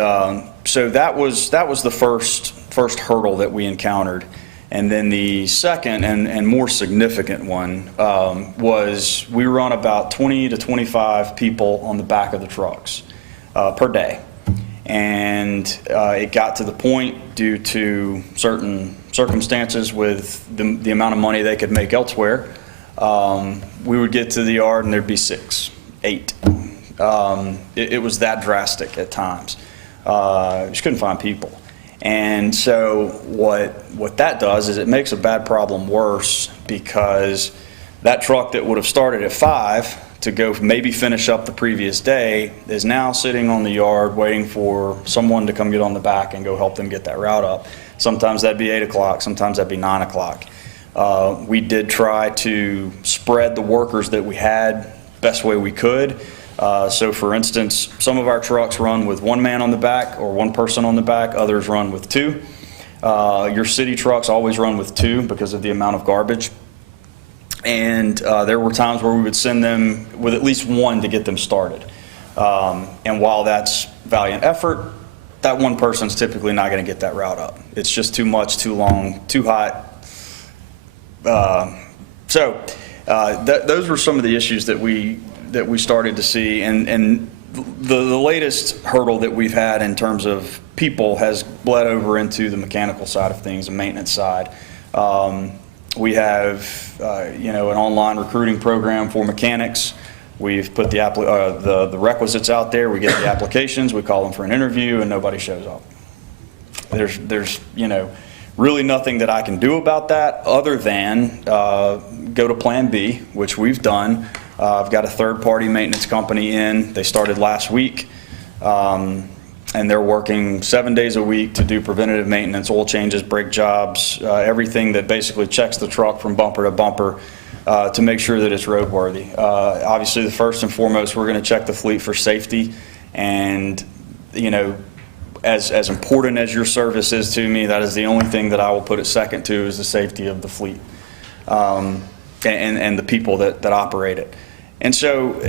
so that was the first hurdle that we encountered. And then the second and more significant one was, we run about 20 to 25 people on the back of the trucks per day. And it got to the point, due to certain circumstances with the amount of money they could make elsewhere, we would get to the yard and there'd be 6, 8. It was that drastic at times. Just couldn't find people. And so what that does is, it makes a bad problem worse, because that truck that would have started at 5 to go maybe finish up the previous day is now sitting on the yard waiting for someone to come get on the back and go help them get that route up. Sometimes that'd be 8 o'clock, sometimes that'd be 9 o'clock. We did try to spread the workers that we had best way we could. So for instance, some of our trucks run with one man on the back or one person on the back, others run with two. Your city trucks always run with two because of the amount of garbage. And there were times where we would send them with at least one to get them started. And while that's valiant effort, that one person's typically not going to get that route up. It's just too much, too long, too hot. Those were some of the issues that we started to see. And the latest hurdle that we've had in terms of people has bled over into the mechanical side of things, the maintenance side. We have, an online recruiting program for mechanics. We've put the requisites out there. We get the applications. We call them for an interview, and nobody shows up. There's really nothing that I can do about that other than go to Plan B, which we've done. I've got a third-party maintenance company in. They started last week. And they're working 7 days a week to do preventative maintenance, oil changes, brake jobs, everything that basically checks the truck from bumper to bumper to make sure that it's roadworthy. Obviously, the first and foremost, we're going to check the fleet for safety. And, as important as your service is to me, that is the only thing that I will put it second to is the safety of the fleet and the people that operate it. And so,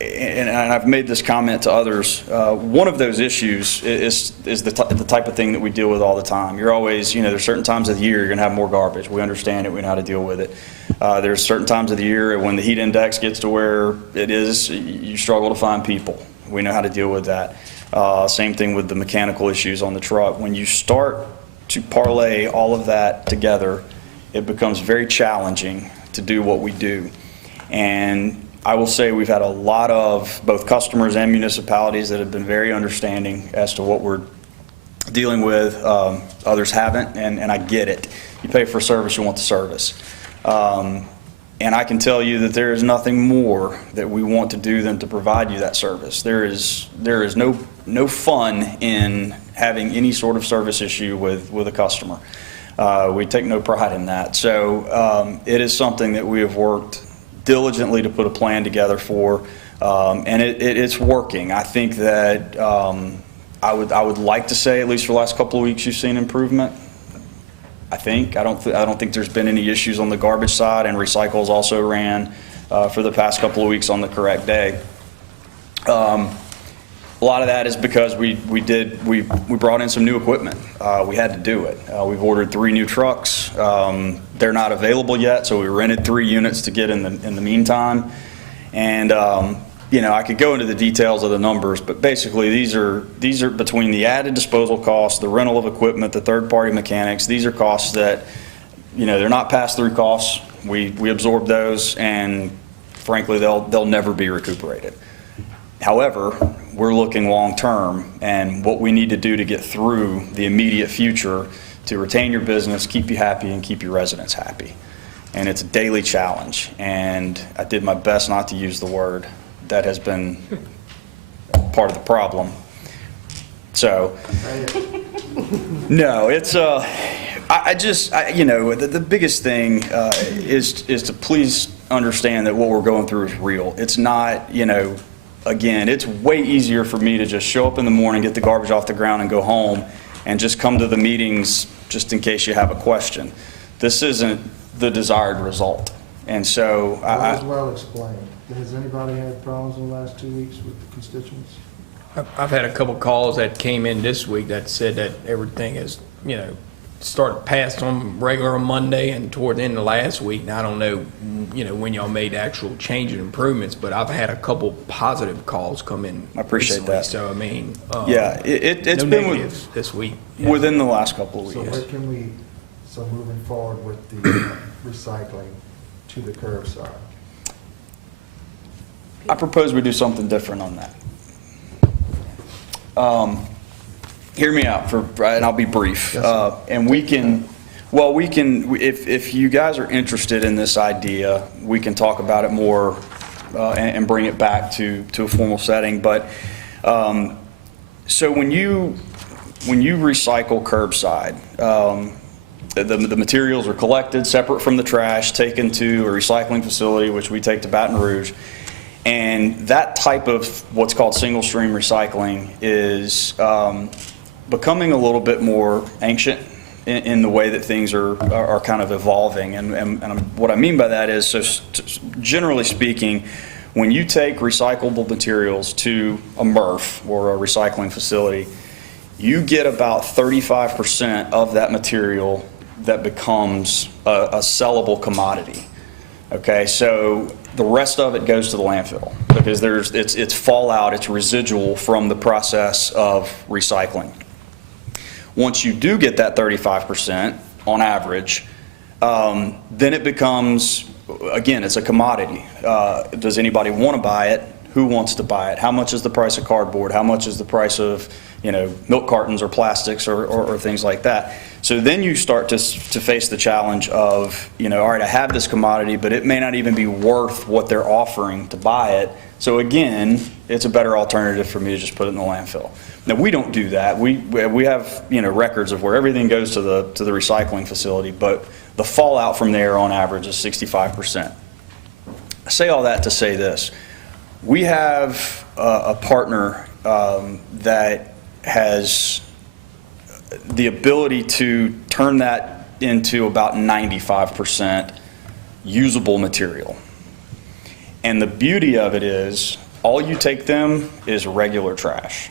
and I've made this comment to others, one of those issues is the type of thing that we deal with all the time. You're always, there's certain times of the year you're going to have more garbage. We understand it. We know how to deal with it. There's certain times of the year when the heat index gets to where it is, you struggle to find people. We know how to deal with that. Same thing with the mechanical issues on the truck. When you start to parlay all of that together, it becomes very challenging to do what we do. And I will say we've had a lot of both customers and municipalities that have been very understanding as to what we're dealing with. Others haven't, and I get it. You pay for service, you want the service. And I can tell you that there is nothing more that we want to do than to provide you that service. There is no fun in having any sort of service issue with a customer. We take no pride in that. So it is something that we have worked diligently to put a plan together for, and it's working. I think that I would like to say, at least for the last couple of weeks, you've seen improvement. I don't think there's been any issues on the garbage side, and recycles also ran for the past couple of weeks on the correct day. A lot of that is because we brought in some new equipment. We had to do it. We've ordered 3 new trucks. They're not available yet, so we rented 3 units to get in the meantime. And I could go into the details of the numbers, but basically these are between the added disposal costs, the rental of equipment, the third-party mechanics. These are costs that they're not pass-through costs. We absorb those, and frankly they'll never be recuperated. However, we're looking long-term, and what we need to do to get through the immediate future to retain your business, keep you happy, and keep your residents happy. And it's a daily challenge, and I did my best not to use the word. That has been part of the problem. So, no, it's, the biggest thing is to please understand that what we're going through is real. It's not, again, it's way easier for me to just show up in the morning, get the garbage off the ground, and go home, and just come to the meetings just in case you have a question. This isn't the desired result. And so That was well explained. Has anybody had problems in the last 2 weeks with the constituents? I've had a couple calls that came in this week that said that everything is, started passed on regular on Monday and toward the end of last week. Now, I don't know, when y'all made actual change and improvements, but I've had a couple positive calls come in. I appreciate recently. that. So, I mean, yeah, it's no been negatives this week. Yeah. Within the last couple of So weeks. what can so moving forward with the recycling to the curbside? I propose we do something different on that. Hear me out, and I'll be brief. And we can Well, we can, if you guys are interested in this idea, we can talk about it more and bring it back to a formal setting. But, so when you recycle curbside, the materials are collected separate from the trash, taken to a recycling facility, which we take to Baton Rouge. And that type of what's called single stream recycling is becoming a little bit more ancient in the way that things are kind of evolving. And what I mean by that is, so generally speaking, when you take recyclable materials to a MRF or a recycling facility, you get about 35% of that material that becomes a sellable commodity. Okay, so the rest of it goes to the landfill because it's fallout, it's residual from the process of recycling. Once you do get that 35% on average, then it becomes, again, it's a commodity. Does anybody want to buy it? Who wants to buy it? How much is the price of cardboard? How much is the price of, milk cartons or plastics or things like that? So then you start to face the challenge of, all right, I have this commodity, but it may not even be worth what they're offering to buy it. So again, it's a better alternative for me to just put it in the landfill. Now, we don't do that. We have, records of where everything goes to the recycling facility, but the fallout from there on average is 65%. I say all that to say this. We have a partner that has the ability to turn that into about 95% usable material. And the beauty of it is, all you take them is regular trash.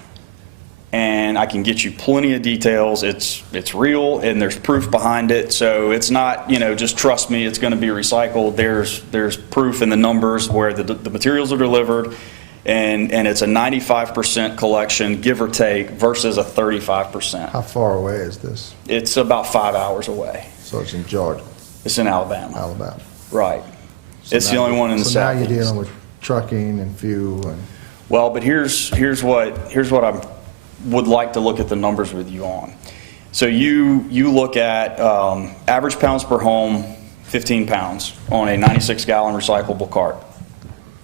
And I can get you plenty of details. It's real and there's proof behind it. So it's not, just trust me, it's going to be recycled. There's proof in the numbers where the materials are delivered, and it's a 95% collection, give or take, versus a 35%. How far away is this? It's about 5 hours away. So it's in Georgia? It's in Alabama. Alabama. Right. So it's the only one in the So now Southeast. you're dealing with trucking and fuel and... Well, but here's what I would like to look at the numbers with you on. So you look at average pounds per home, 15 pounds on a 96-gallon recyclable cart.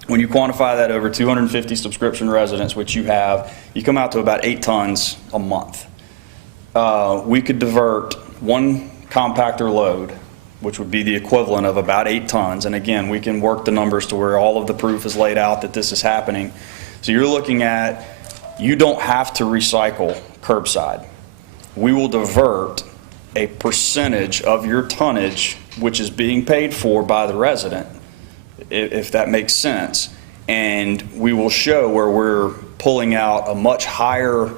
When you quantify that over 250 subscription residents, which you have, you come out to about 8 tons a month. We could divert one compactor load, which would be the equivalent of about 8 tons. And again, we can work the numbers to where all of the proof is laid out that this is happening. So you're looking at, you don't have to recycle curbside. We will divert a percentage of your tonnage, which is being paid for by the resident, if that makes sense. And we will show where we're pulling out a much higher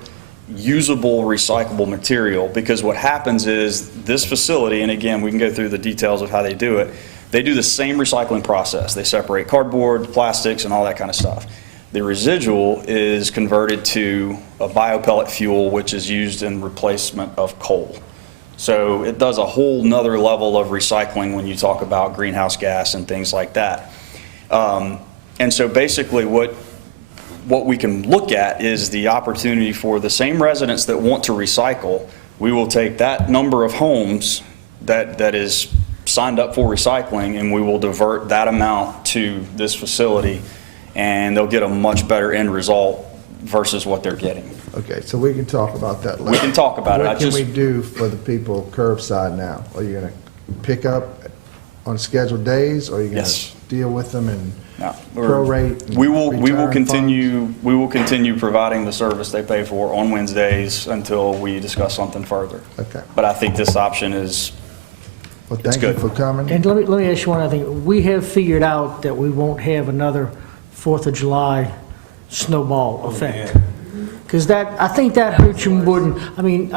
usable recyclable material, because what happens is this facility, and again, we can go through the details of how they do it, they do the same recycling process. They separate cardboard, plastics, and all that kind of stuff. The residual is converted to a biopellet fuel, which is used in replacement of coal. So it does a whole nother level of recycling when you talk about greenhouse gas and things like that. And so basically what we can look at is the opportunity for the same residents that want to recycle. We will take that number of homes that is signed up for recycling, and we will divert that amount to this facility, and they'll get a much better end result versus what they're getting. Okay, so we can talk about that later. We can talk about it. What can we do for the people curbside now? Are you going to pick up on scheduled days, or are you going to deal with them and prorate? We will continue providing the service they pay for on Wednesdays until we discuss something further. Okay. But I think this option is Well, thank you for coming. And let me ask you one other thing. We have figured out that we won't have another 4th of July snowball effect. Because I think that hurts you more than, I mean,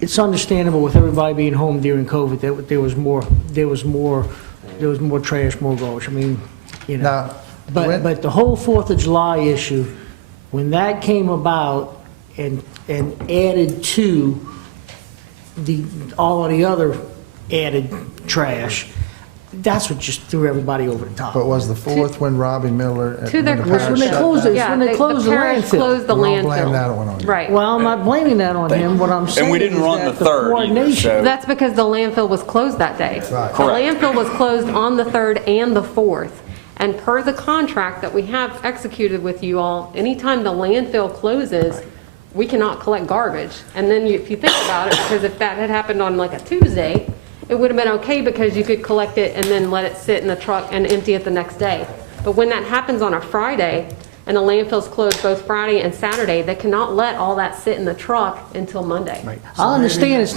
it's understandable with everybody being home during COVID that there was more trash, more garbage. I mean, but the whole 4th of July issue, when that came about and added to all of the other added trash, that's what just threw everybody over the top. But was the 4th when Robbie Miller? To their when the When parish they shut closed down? it, it's when they closed the parish landfill. closed the We don't blame landfill. that one on you. Right. Well, I'm not blaming that on him. What I'm saying we didn't is run that the third either, coordination. so- That's because the landfill was closed that day. Right. The Correct. landfill was closed on the 3rd and the 4th. And per the contract that we have executed with you all, anytime the landfill closes, we cannot collect garbage. And then if you think about it, because if that had happened on like a Tuesday, it would have been okay because you could collect it and then let it sit in the truck and empty it the next day. But when that happens on a Friday, and the landfill's closed both Friday and Saturday, they cannot let all that sit in the truck until Monday. I understand it's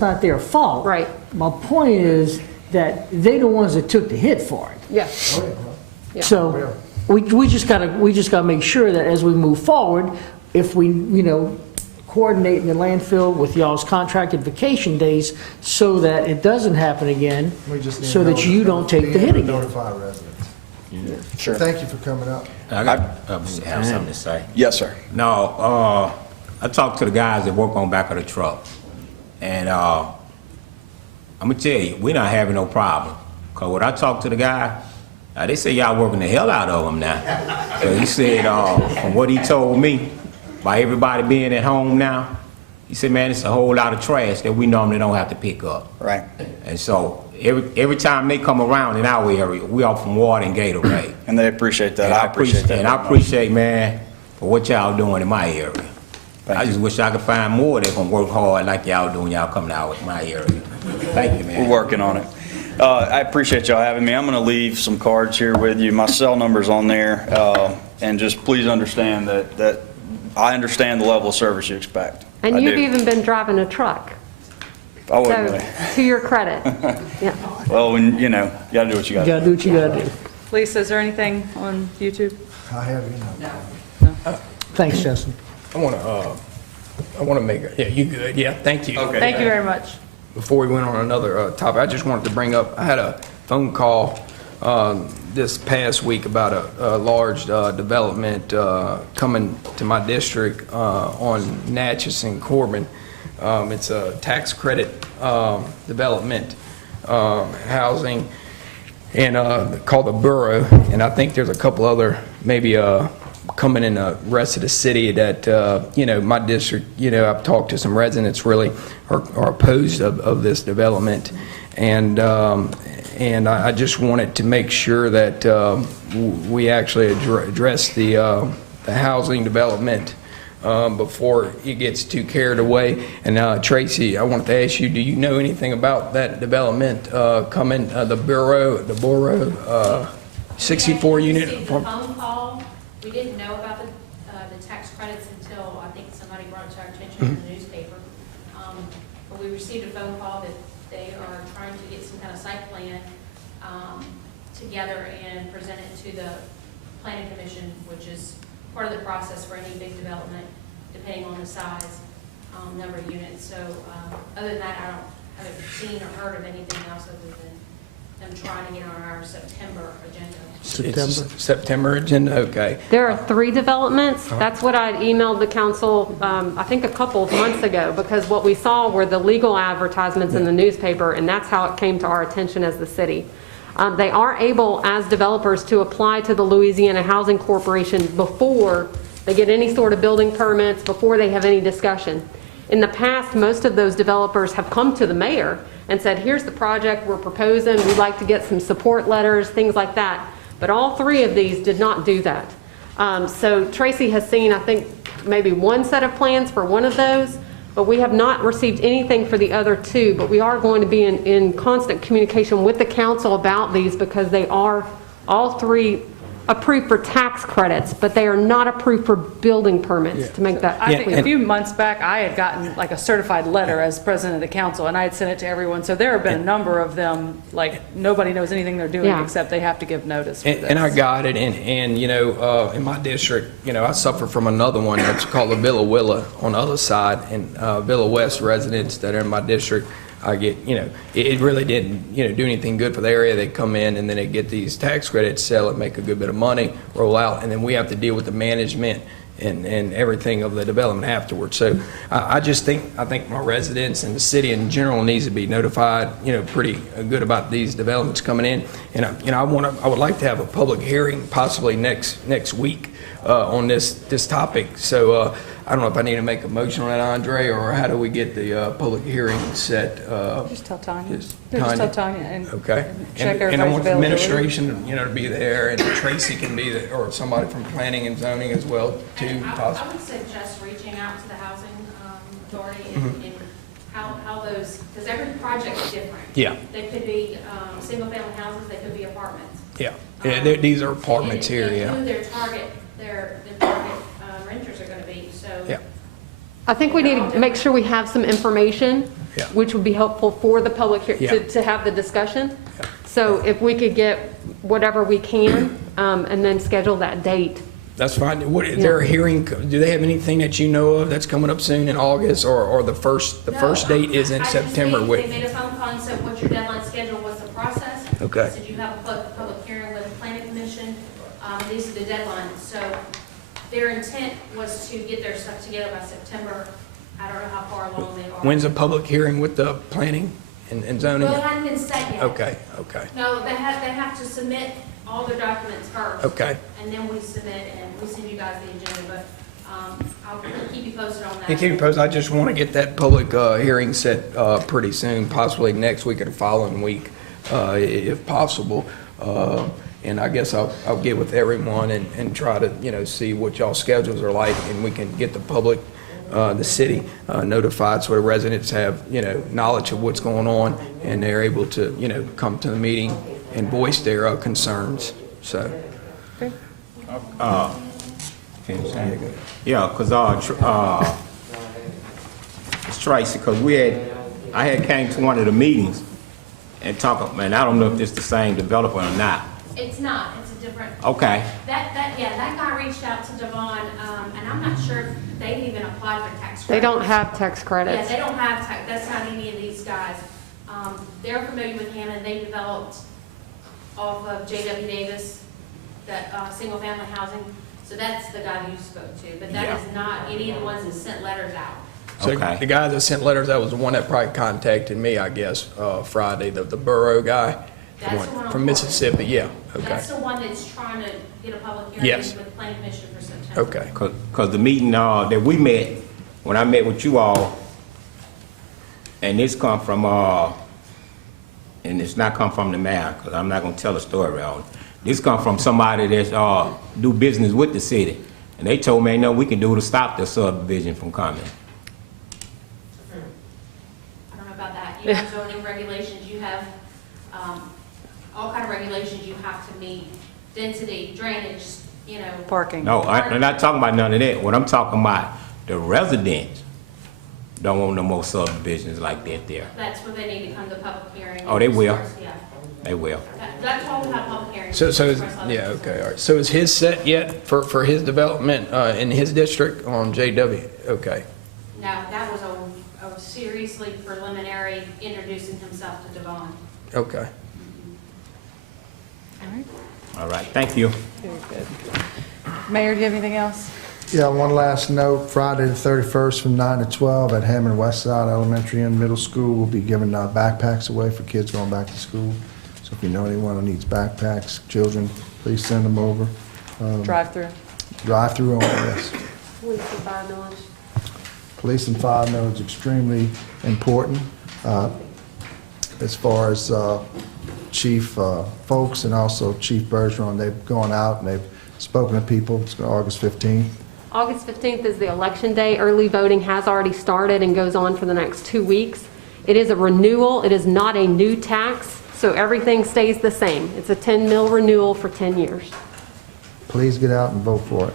not their fault. Right. My point is that they're the ones that took the hit for it. Yeah. Yeah. So we just gotta make sure that as we move forward, if we, coordinate the landfill with y'all's contracted vacation days so that it doesn't happen again, We just need so to that you don't take the hit again. Notify residents. Sure. Thank you for coming up. I got, have something to say. Yes, sir. No, I talked to the guys that work on back of the truck, and I'm gonna tell you, we're not having no problem. Cause when I talked to the guy, they say y'all working the hell out of him now. So he said, from what he told me, by everybody being at home now, he said, man, it's a whole lot of trash that we normally don't have to pick up. Right. And so every time they come around in our area, we are from water and Gatorade. And they appreciate that. And I appreciate that. And I appreciate, man, for what y'all doing in my area. I just wish I could find more that gonna work hard like y'all doing. Y'all coming out with my area. Thank you, man. We're working on it. I appreciate y'all having me. I'm going to leave some cards here with you. My cell number's on there. And just please understand that I understand the level of service you expect. And I you've do. even been driving a truck. I wouldn't So, really. to your credit. Yeah. Well, when, you got to do what you got You to gotta do. do what you gotta do. Lisa, is there anything on YouTube? I have, you know. Thanks, Justin. I want to make, yeah, you good, yeah, thank you. Okay. Thank you very much. Before we went on another topic, I just wanted to bring up, I had a phone call this past week about a large development coming to my district on Natchez and Corbin. It's a tax credit development housing and called the Borough, and I think there's a couple other maybe coming in the rest of the city that, my district, I've talked to some residents really are opposed of this development. And I just wanted to make sure that we actually address the housing development before it gets too carried away. And Tracy, I wanted to ask you, do you know anything about that development coming, the Borough 64 unit? We received a phone call. We didn't know about the tax credits until I think somebody brought it to our attention in the newspaper. But we received a phone call that they are trying to get some kind of site plan together and present it to the planning commission, which is part of the process for any big development, depending on the size, number of units. So other than that, I haven't seen or heard of anything else other than them trying to get on our September agenda. It's September agenda, okay. There are 3 developments. That's what I emailed the council, I think a couple of months ago, because what we saw were the legal advertisements in the newspaper, and that's how it came to our attention as the city. They are able, as developers, to apply to the Louisiana Housing Corporation before they get any sort of building permits, before they have any discussion. In the past, most of those developers have come to the mayor and said, here's the project we're proposing, we'd like to get some support letters, things like that. But all 3 of these did not do that. So Tracy has seen, I think, maybe 1 set of plans for one of those, but we have not received anything for the other 2. But we are going to be in constant communication with the council about these because they are all 3 approved for tax credits, but they are not approved for building permits, to make that I think clear. a few months back, I had gotten like a certified letter as president of the council, and I had sent it to everyone. So there have been a number of them, like, nobody knows anything they're doing Yeah. except they have to give notice for this. And I got it, and in my district, I suffer from another one that's called the Villa Willa on the other side, and Villa West residents that are in my district I get, it really didn't, do anything good for the area. They come in and then they get these tax credits, sell it, make a good bit of money, roll out, and then we have to deal with the management and everything of the development afterwards. So I think my residents and the city in general needs to be notified, pretty good about these developments coming in. And, I would like to have a public hearing possibly next week on this topic. So I don't know if I need to make a motion on that, Andre, or how do we get the public hearing set? Just tell Tanya. Just Just tell Tanya and Okay. check And I everybody's want the availability. administration, to be there, and Tracy can be there, or somebody from planning and zoning as well, too, I possibly. would suggest reaching out to the housing authority Mhm. and how those, because every project is different. Yeah. They could be single-family houses, they could be apartments. Yeah, these are apartments here, And yeah. who their target renters are going to be, so. Yeah. I think we need to make sure we have some information, Yeah. which would be helpful for the public here, Yeah. to have the discussion. So if we could get whatever we can, and then schedule that date. That's fine. Is there a hearing, do they have anything that you know of that's coming up soon in August, or the first date is in September? They made a phone call and said, what's your deadline schedule, what's the process? Okay. Said you have a public hearing with the planning commission, these are the deadlines. So their intent was to get their stuff together by September. I don't know how far along they are. When's a public hearing with the planning and zoning? Well, it hadn't been set yet. Okay. No, they have to submit all their documents first. Okay. And then we submit and we send you guys the agenda, but I'll keep you posted on that. Yeah, keep me posted. I just want to get that public hearing set pretty soon, possibly next week or the following week, if possible. And I guess I'll get with everyone and try to, see what y'all's schedules are like, and we can get the public, the city notified so the residents have, knowledge of what's going on, and they're able to, come to the meeting and voice their concerns, so. Yeah, because it's Tracy, because I had came to one of the meetings and talked, man, I don't know if this the same developer or not. It's not, it's a different. Okay. That guy reached out to Devon, and I'm not sure if they even applied for tax credits. They don't have tax Yeah, credits. they don't have tax, that's not any of these guys. They're familiar with Hammond, they developed off of J.W. Davis, that, single-family housing. So that's the guy you spoke to, but that is not any of the ones that sent letters out. So the guy that sent letters, that was the one that probably contacted me, I guess, Friday, the borough guy. That's the one on from Florida. Mississippi, yeah, okay. That's the one that's trying to get a public hearing Yes. with the planning commission for September. Okay. Because the meeting that we met, when I met with you all, and this come from, and it's not come from the mayor, because I'm not going to tell a story on it. This come from somebody that's do business with the city. And they told me, no, we can do to stop the subdivision from coming. I don't know about that. You have zoning regulations, you have, all kind of regulations you have to meet, density, drainage, Parking. No, I'm not talking about none of that. What I'm talking about, the residents don't want no more subdivisions like that there. That's where they need to come to public hearing. Oh, they will. Yeah. They will. That's why we have public hearings. So, yeah, okay, all right. So is his set yet for his development in his district on JW? Okay. No, that was a seriously preliminary introducing himself to Devon. Okay. All right, thank you. Very good. Mayor, do you have anything else? Yeah, one last note, Friday the 31st from 9 to 12 at Hammond Westside Elementary and Middle School, we'll be giving backpacks away for kids going back to school. So if you know anyone who needs backpacks, children, please send them over. Drive-through. Drive-through only, yes. Police and fire knowledge. Police and fire know is extremely important. As far as Chief Folks and also Chief Bergeron, they've gone out and they've spoken to people. It's August 15th. August 15th is the election day. Early voting has already started and goes on for the next 2 weeks. It is a renewal. It is not a new tax, so everything stays the same. It's a 10 mil renewal for 10 years. Please get out and vote for it.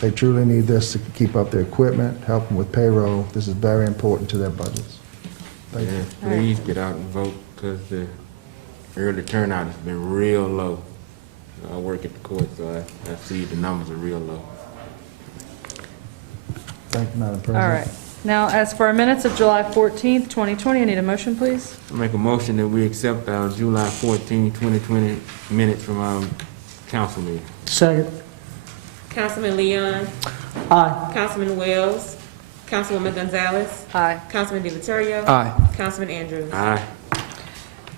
They truly need this to keep up their equipment, help them with payroll. This is very important to their budgets. Thank you. Please get out and vote, because the early turnout has been real low. I work at the court, so I see the numbers are real low. Thank you, Madam All President. right. Now, as for our minutes of July 14th, 2020, I need a motion, please. I make a motion that we accept our July 14, 2020 minutes from our council meeting. Second. Councilman Leon. Aye. Councilman Wells. Councilwoman Gonzalez. Aye. Councilman DiViterio. Aye. Councilman Andrews. Aye.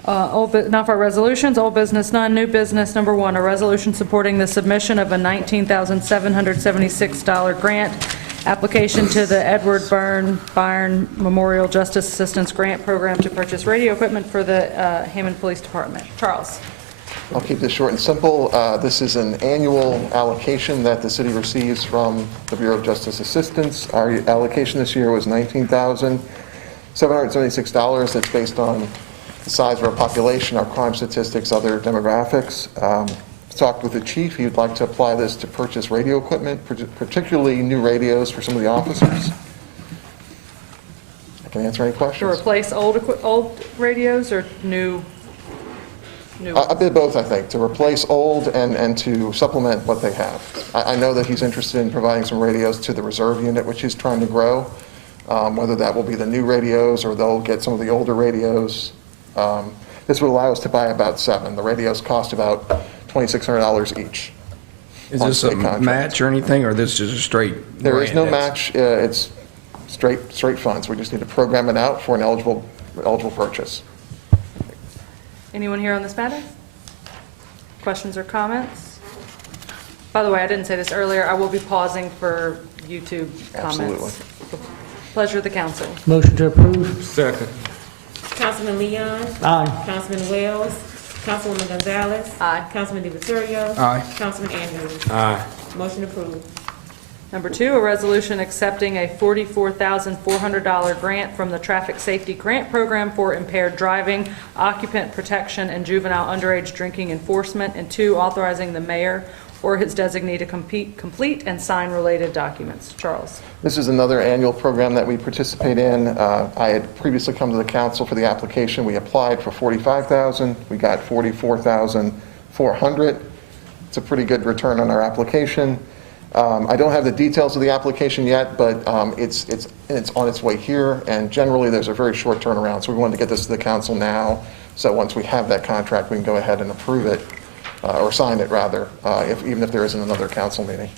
Now for our resolutions, old business none, new business number 1, a resolution supporting the submission of a $19,776 grant application to the Edward Byrne Memorial Justice Assistance Grant Program to purchase radio equipment for the Hammond Police Department. Charles. I'll keep this short and simple. This is an annual allocation that the city receives from the Bureau of Justice Assistance. Our allocation this year was $19,776. That's based on the size of our population, our crime statistics, other demographics. Talked with the chief. He would like to apply this to purchase radio equipment, particularly new radios for some of the officers. I can answer any To questions. replace old radios or new? A bit of both, I think, to replace old and to supplement what they have. I know that he's interested in providing some radios to the reserve unit, which he's trying to grow, whether that will be the new radios or they'll get some of the older radios. This would allow us to buy about 7. The radios cost about $2,600 each. Is this a match or anything, or this is a straight? There is no grant? match. It's straight funds. We just need to program it out for an eligible purchase. Anyone here on this matter? Questions or comments? By the way, I didn't say this earlier, I will be pausing for YouTube comments. Absolutely. Pleasure of the council. Motion to approve. Second. Councilman Leon. Aye. Councilman Wells. Councilwoman Gonzalez. Aye. Councilman DiViterio. Aye. Councilman Andrews. Aye. Motion approved. Number 2, a resolution accepting a $44,400 grant from the Traffic Safety Grant Program for impaired driving, occupant protection, and juvenile underage drinking enforcement, and 2, authorizing the mayor or his designee to complete and sign related documents. Charles. This is another annual program that we participate in. I had previously come to the council for the application. We applied for $45,000. We got $44,400. It's a pretty good return on our application. I don't have the details of the application yet, but it's on its way here, and generally there's a very short turnaround. So we wanted to get this to the council now, so once we have that contract, we can go ahead and approve it, or sign it rather, even if there isn't another council meeting.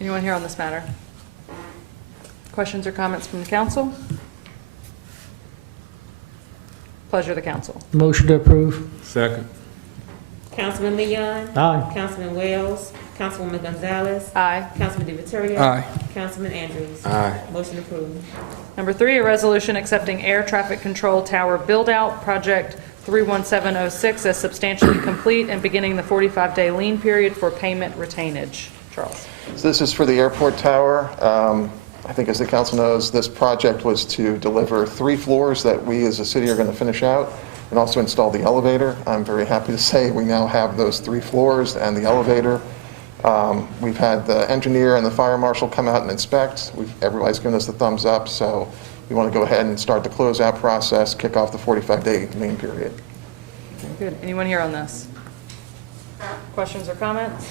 Anyone here on this matter? Questions or comments from the council? Pleasure of the council. Motion to approve. Second. Councilman Leon. Aye. Councilman Wells. Councilwoman Gonzalez. Aye. Councilman DiViterio. Aye. Councilman Andrews. Aye. Motion approved. Number 3, a resolution accepting air traffic control tower build-out project 31706 as substantially complete and beginning the 45-day lien period for payment retainage. Charles. So this is for the airport tower. I think as the council knows, this project was to deliver 3 floors that we as a city are going to finish out and also install the elevator. I'm very happy to say we now have those 3 floors and the elevator. We've had the engineer and the fire marshal come out and inspect. Everybody's given us the thumbs up, so we want to go ahead and start the closeout process, kick off the 45-day lien period. Good. Anyone here on this? Questions or comments?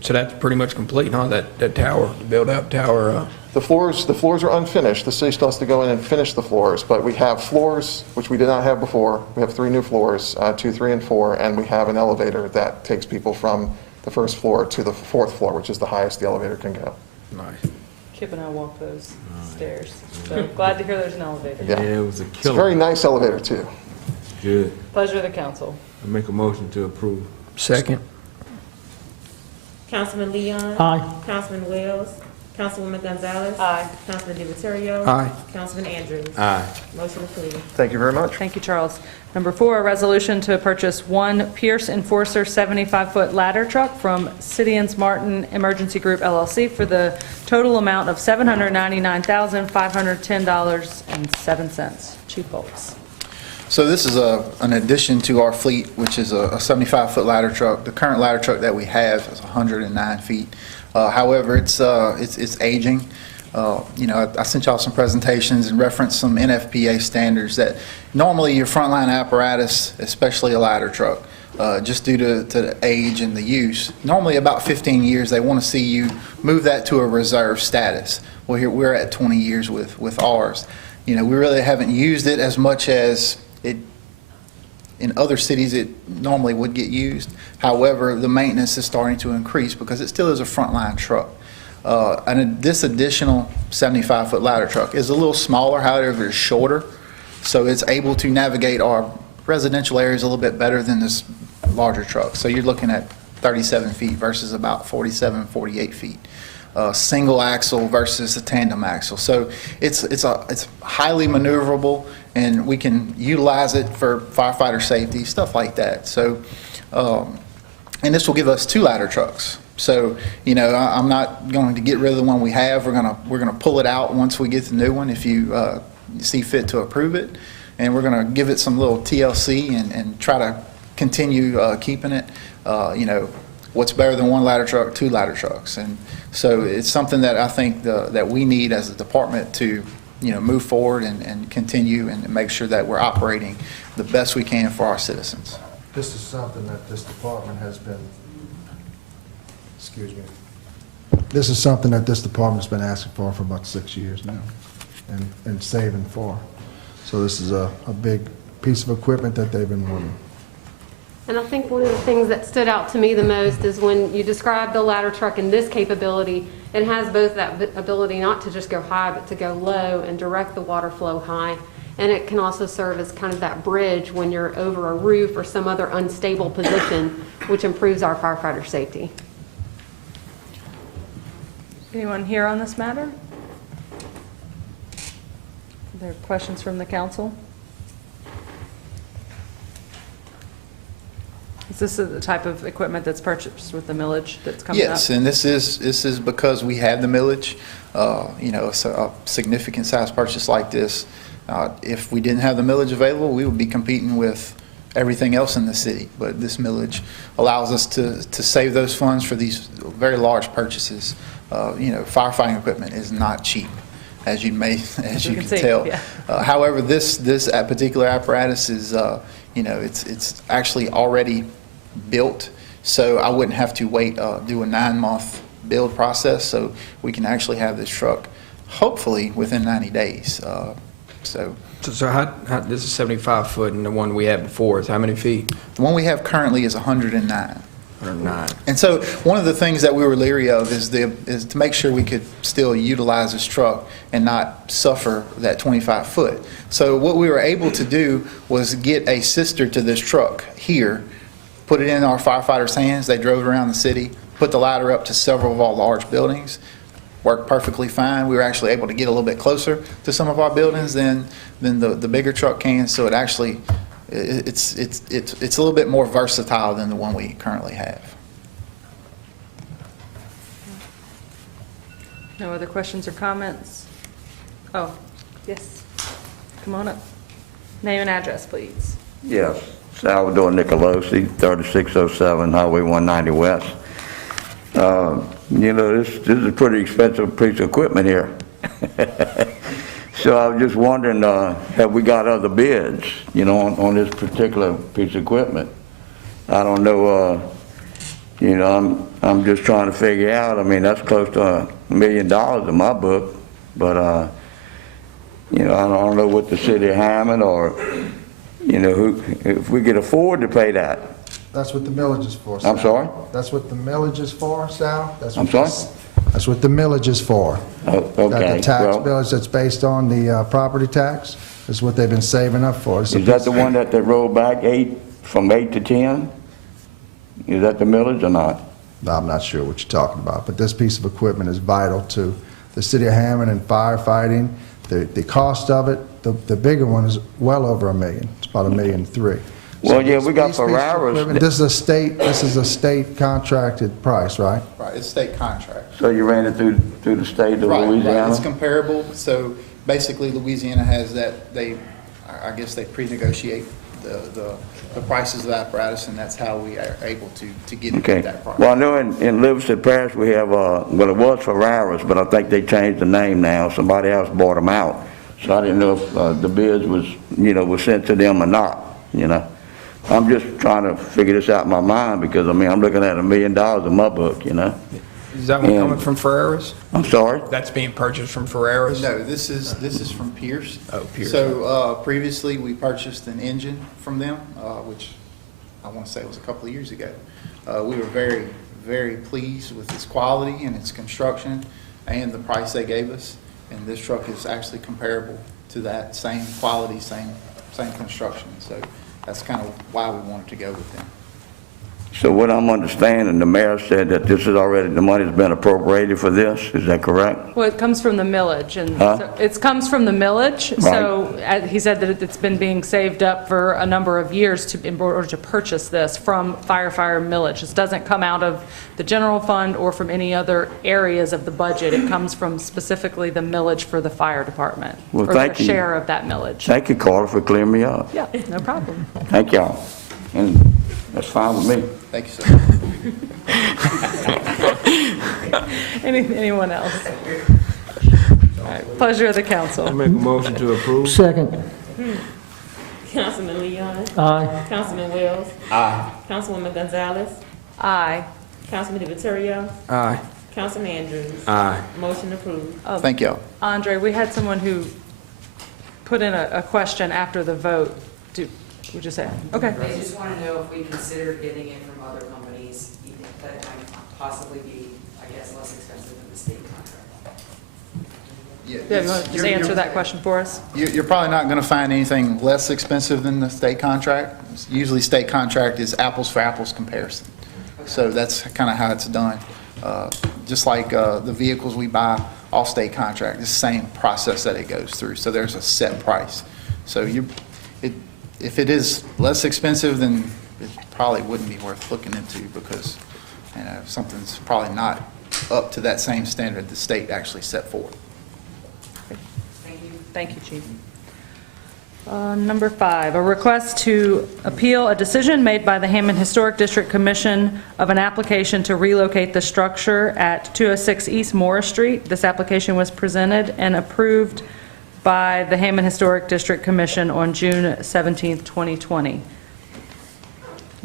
So that's pretty much complete, huh? That tower, the build-out tower. The floors are unfinished. The city still has to go in and finish the floors, but we have floors, which we did not have before. We have 3 new floors, 2, 3, and 4, and we have an elevator that takes people from the 1st floor to the 4th floor, which is the highest the elevator can go. Nice. Kip and I walk those stairs, so glad to hear there's an elevator. Yeah. Yeah, it was a It's a killer. very nice elevator, too. Good. Pleasure of the council. I make a motion to approve. Second. Councilman Leon. Aye. Councilman Wells. Councilwoman Gonzalez. Aye. Councilman DiViterio. Aye. Councilman Andrews. Aye. Motion approved. Thank you very much. Thank you, Charles. Number 4, a resolution to purchase 1 Pierce Enforcer 75-foot ladder truck from Cidians Martin Emergency Group LLC for the total amount of $799,510.07. Chief Bolts. So this is an addition to our fleet, which is a 75-foot ladder truck. The current ladder truck that we have is 109 feet. However, it's aging. I sent y'all some presentations and referenced some NFPA standards that normally your frontline apparatus, especially a ladder truck, just due to the age and the use. Normally, about 15 years, they want to see you move that to a reserve status. Well, here we're at 20 years with ours. We really haven't used it as much as it in other cities it normally would get used. However, the maintenance is starting to increase because it still is a frontline truck. And this additional 75-foot ladder truck is a little smaller, however, it's shorter, so it's able to navigate our residential areas a little bit better than this larger truck. So you're looking at 37 feet versus about 47, 48 feet. Single axle versus a tandem axle. So it's highly maneuverable, and we can utilize it for firefighter safety, stuff like that. So, and this will give us 2 ladder trucks. So, I'm not going to get rid of the one we have. We're gonna pull it out once we get the new one, if you see fit to approve it, and we're gonna give it some little TLC and try to continue keeping it. What's better than 1 ladder truck? 2 ladder trucks. And so it's something that I think that we need as a department to move forward and continue and make sure that we're operating the best we can for our citizens. This is something that this department has been, excuse me, this is something that this department's been asking for about 6 years now and saving for. So this is a big piece of equipment that they've been wanting. And I think one of the things that stood out to me the most is when you describe the ladder truck and this capability, it has both that ability not to just go high, but to go low and direct the water flow high. And it can also serve as kind of that bridge when you're over a roof or some other unstable position, which improves our firefighter safety. Anyone here on this matter? Are there questions from the council? Is this the type of equipment that's purchased with the millage that's coming up? Yes, and this is because we have the millage. It's a significant size purchase like this. If we didn't have the millage available, we would be competing with everything else in the city. But this millage allows us to save those funds for these very large purchases. Firefighting equipment is not cheap, as you can tell. Yeah. However, this particular apparatus is, it's actually already built, so I wouldn't have to wait, do a 9-month build process, so we can actually have this truck hopefully within 90 days. So how this is 75 foot, and the one we had before is how many feet? The one we have currently is 109. 109. And so one of the things that we were leery of is to make sure we could still utilize this truck and not suffer that 25 foot. So what we were able to do was get a sister to this truck here, put it in our firefighters' hands. They drove around the city, put the ladder up to several of our large buildings, worked perfectly fine. We were actually able to get a little bit closer to some of our buildings than the bigger truck can. So it actually, it's a little bit more versatile than the one we currently have. No other questions or comments? Oh, yes. Come on up. Name and address, please. Yes, Salvador Nicolosi, 3607 Highway 190 West. This is a pretty expensive piece of equipment here. So I was just wondering, have we got other bids, on this particular piece of equipment? I don't know, I'm just trying to figure out. I mean, that's close to $1 million in my book, but I don't know what the city of Hammond or, if we could afford to pay that. That's what the millage is for, Sal. I'm sorry? That's what the millage is for, Sal. I'm sorry? That's what the millage is for. Oh, okay. The tax Well, millage that's based on the property tax is what they've been saving up for. is that the one that they rolled back from 8 to 10? Is that the millage or not? No, I'm not sure what you're talking about, but this piece of equipment is vital to the city of Hammond and firefighting. The cost of it, the bigger one is well over $1 million. It's about $1.3 million. Well, yeah, we got Ferraris. This is a state contracted price, right? Right, it's state contract. So you ran it through the state of Louisiana? Right, it's comparable. So basically, Louisiana has that, I guess they pre-negotiate the prices of the apparatus, and that's how we are able to get that price. Well, I know in Livingston Parish we have, well, it was Ferraris, but I think they changed the name now. Somebody else bought them out. So I didn't know if the bids was sent to them or not, I'm just trying to figure this out in my mind because, I mean, I'm looking at $1 million in my book, you know? Is that one And- coming from Ferreras? I'm sorry? That's being purchased from Ferreras? No, this is from Pierce. Oh, Pierce. So previously, we purchased an engine from them, which I want to say was a couple of years ago. We were very, very pleased with its quality and its construction and the price they gave us. And this truck is actually comparable to that same quality, same construction. So that's kind of why we wanted to go with them. So what I'm understanding, the mayor said that this is already, the money's been appropriated for this, is that correct? Well, it comes from the millage, and Huh? so it comes from the millage. So he said that it's been being saved up for a number of years in order to purchase this from firefighter millage. This doesn't come out of the general fund or from any other areas of the budget. It comes from specifically the millage for the fire department. Well, or thank the you. share of that millage. Thank you, Carter, for clearing me up. Yeah, no problem. Thank y'all. And that's fine with me. Thank you, sir. Anyone else? All right, pleasure of the council. I make a motion to approve. Second. Councilman Leon. Aye. Councilman Wells. Aye. Councilwoman Gonzalez. Aye. Councilman DiViterio. Aye. Councilman Andrews. Aye. Motion approved. Thank y'all. Andre, we had someone who put in a question after the vote. Would you say? Okay. They just want to know if we consider getting it from other companies, even that might possibly be, I guess, less expensive than the state contract. Yeah, you want to just answer that question for us? You're probably not going to find anything less expensive than the state contract. Usually state contract is apples for apples comparison. So that's kind of how it's done. Just like the vehicles we buy off state contract, it's the same process that it goes through. So there's a set price. So if it is less expensive, then it probably wouldn't be worth looking into because, you know, something's probably not up to that same standard the state actually set forward. Thank you, Chief. Number 5, a request to appeal a decision made by the Hammond Historic District Commission of an application to relocate the structure at 206 East Morris Street. This application was presented and approved by the Hammond Historic District Commission on June 17th, 2020.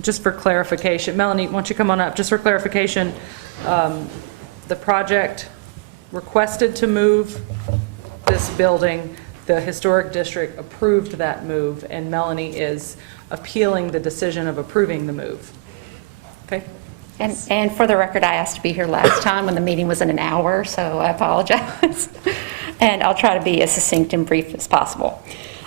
Just for clarification, Melanie, why don't you come on up? Just for clarification, the project requested to move this building, the Historic District approved that move, and Melanie is appealing the decision of approving the move. Okay? And for the record, I asked to be here last time when the meeting was in an hour, so I apologize. And I'll try to be as succinct and brief as possible.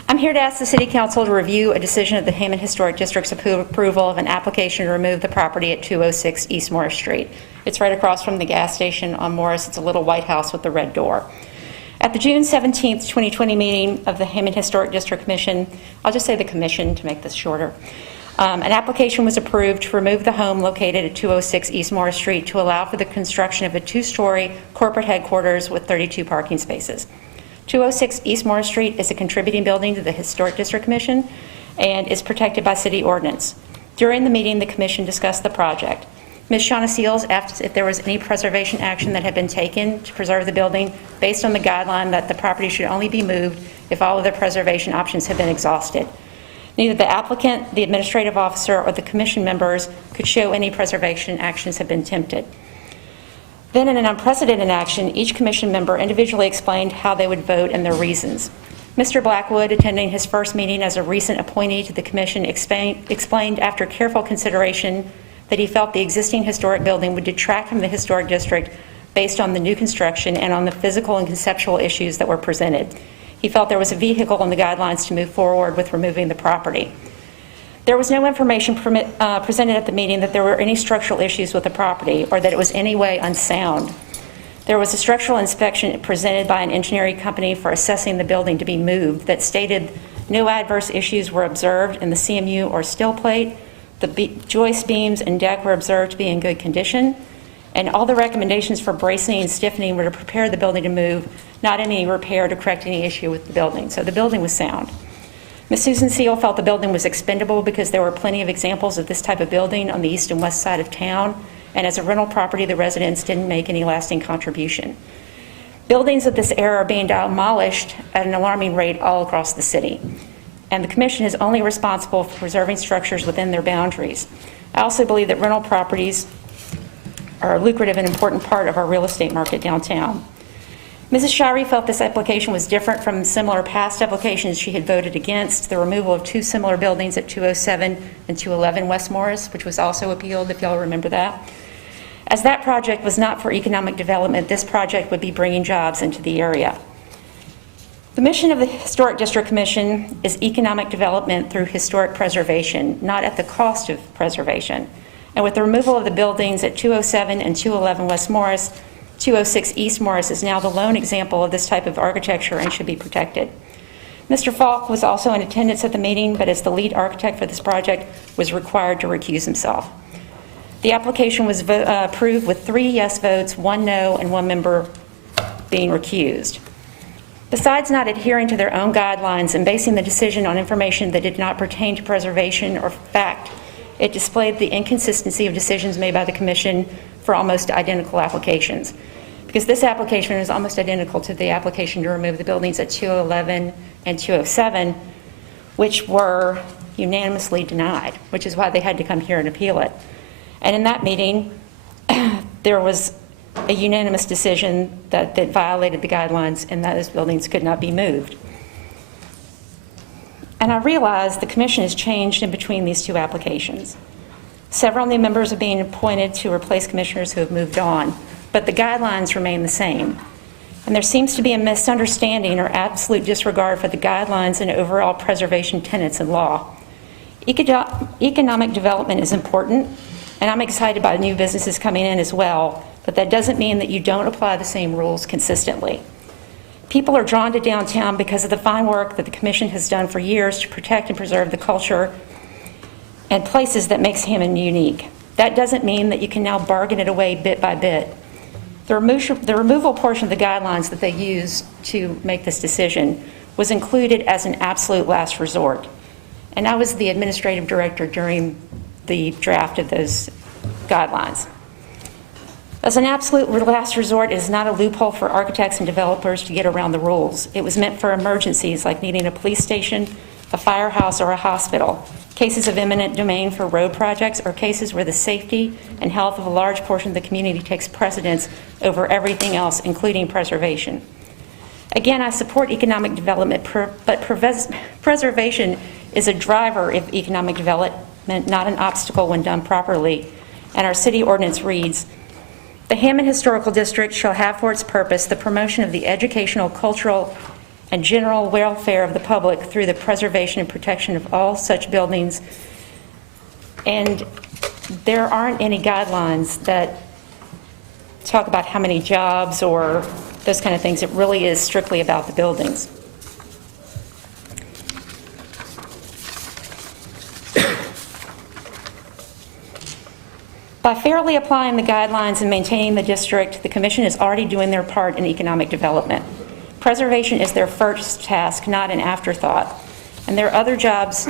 I'm here to ask the City Council to review a decision of the Hammond Historic District's approval of an application to remove the property at 206 East Morris Street. It's right across from the gas station on Morris. It's a little white house with the red door. At the June 17th, 2020 meeting of the Hammond Historic District Commission, I'll just say the commission to make this shorter, an application was approved to remove the home located at 206 East Morris Street to allow for the construction of a 2-story corporate headquarters with 32 parking spaces. 206 East Morris Street is a contributing building to the Historic District Commission and is protected by city ordinance. During the meeting, the commission discussed the project. Ms. Shauna Seals asked if there was any preservation action that had been taken to preserve the building based on the guideline that the property should only be moved if all of the preservation options have been exhausted. Neither the applicant, the administrative officer, or the commission members could show any preservation actions had been attempted. Then, in an unprecedented action, each commission member individually explained how they would vote and their reasons. Mr. Blackwood, attending his first meeting as a recent appointee to the commission, explained after careful consideration that he felt the existing historic building would detract from the historic district based on the new construction and on the physical and conceptual issues that were presented. He felt there was a vehicle in the guidelines to move forward with removing the property. There was no information presented at the meeting that there were any structural issues with the property or that it was any way unsound. There was a structural inspection presented by an engineering company for assessing the building to be moved that stated no adverse issues were observed in the CMU or steel plate. The joist beams and deck were observed to be in good condition, and all the recommendations for bracing and stiffening were to prepare the building to move, not any repair to correct any issue with the building. So the building was sound. Ms. Susan Seal felt the building was expendable because there were plenty of examples of this type of building on the east and west side of town, and as a rental property, the residents didn't make any lasting contribution. Buildings of this era are being demolished at an alarming rate all across the city. and the commission is only responsible for preserving structures within their boundaries. I also believe that rental properties are a lucrative and important part of our real estate market downtown. Mrs. Shirey felt this application was different from similar past applications she had voted against, the removal of 2 similar buildings at 207 and 211 West Morris, which was also appealed, if y'all remember that. As that project was not for economic development, this project would be bringing jobs into the area. The mission of the Historic District Commission is economic development through historic preservation, not at the cost of preservation. And with the removal of the buildings at 207 and 211 West Morris, 206 East Morris is now the lone example of this type of architecture and should be protected. Mr. Falk was also in attendance at the meeting, but as the lead architect for this project, was required to recuse himself. The application was approved with 3 yes votes, 1 no, and 1 member being recused. Besides not adhering to their own guidelines and basing the decision on information that did not pertain to preservation or fact, it displayed the inconsistency of decisions made by the Commission for almost identical applications. Because this application is almost identical to the application to remove the buildings at 211 and 207, which were unanimously denied, which is why they had to come here and appeal it. And in that meeting, there was a unanimous decision that violated the guidelines and that those buildings could not be moved. And I realize the Commission has changed in between these 2 applications. Several new members are being appointed to replace commissioners who have moved on, but the guidelines remain the same. And there seems to be a misunderstanding or absolute disregard for the guidelines and overall preservation tenets in law. Economic development is important, and I'm excited by new businesses coming in as well, but that doesn't mean that you don't apply the same rules consistently. People are drawn to downtown because of the fine work that the Commission has done for years to protect and preserve the culture and places that makes Hammond unique. That doesn't mean that you can now bargain it away bit by bit. The removal portion of the guidelines that they used to make this decision was included as an absolute last resort. And I was the administrative director during the draft of those guidelines. As an absolute last resort, it is not a loophole for architects and developers to get around the rules. It was meant for emergencies like needing a police station, a firehouse, or a hospital, cases of eminent domain for road projects, or cases where the safety and health of a large portion of the community takes precedence over everything else, including preservation. Again, I support economic development, but preservation is a driver of economic development, not an obstacle when done properly. And our city ordinance reads, "The Hammond Historical District shall have for its purpose the promotion of the educational, cultural, and general welfare of the public through the preservation and protection of all such buildings." And there aren't any guidelines that talk about how many jobs or those kind of things. It really is strictly about the buildings. By fairly applying the guidelines and maintaining the district, the Commission is already doing their part in economic development. Preservation is their first task, not an afterthought. And there are other jobs,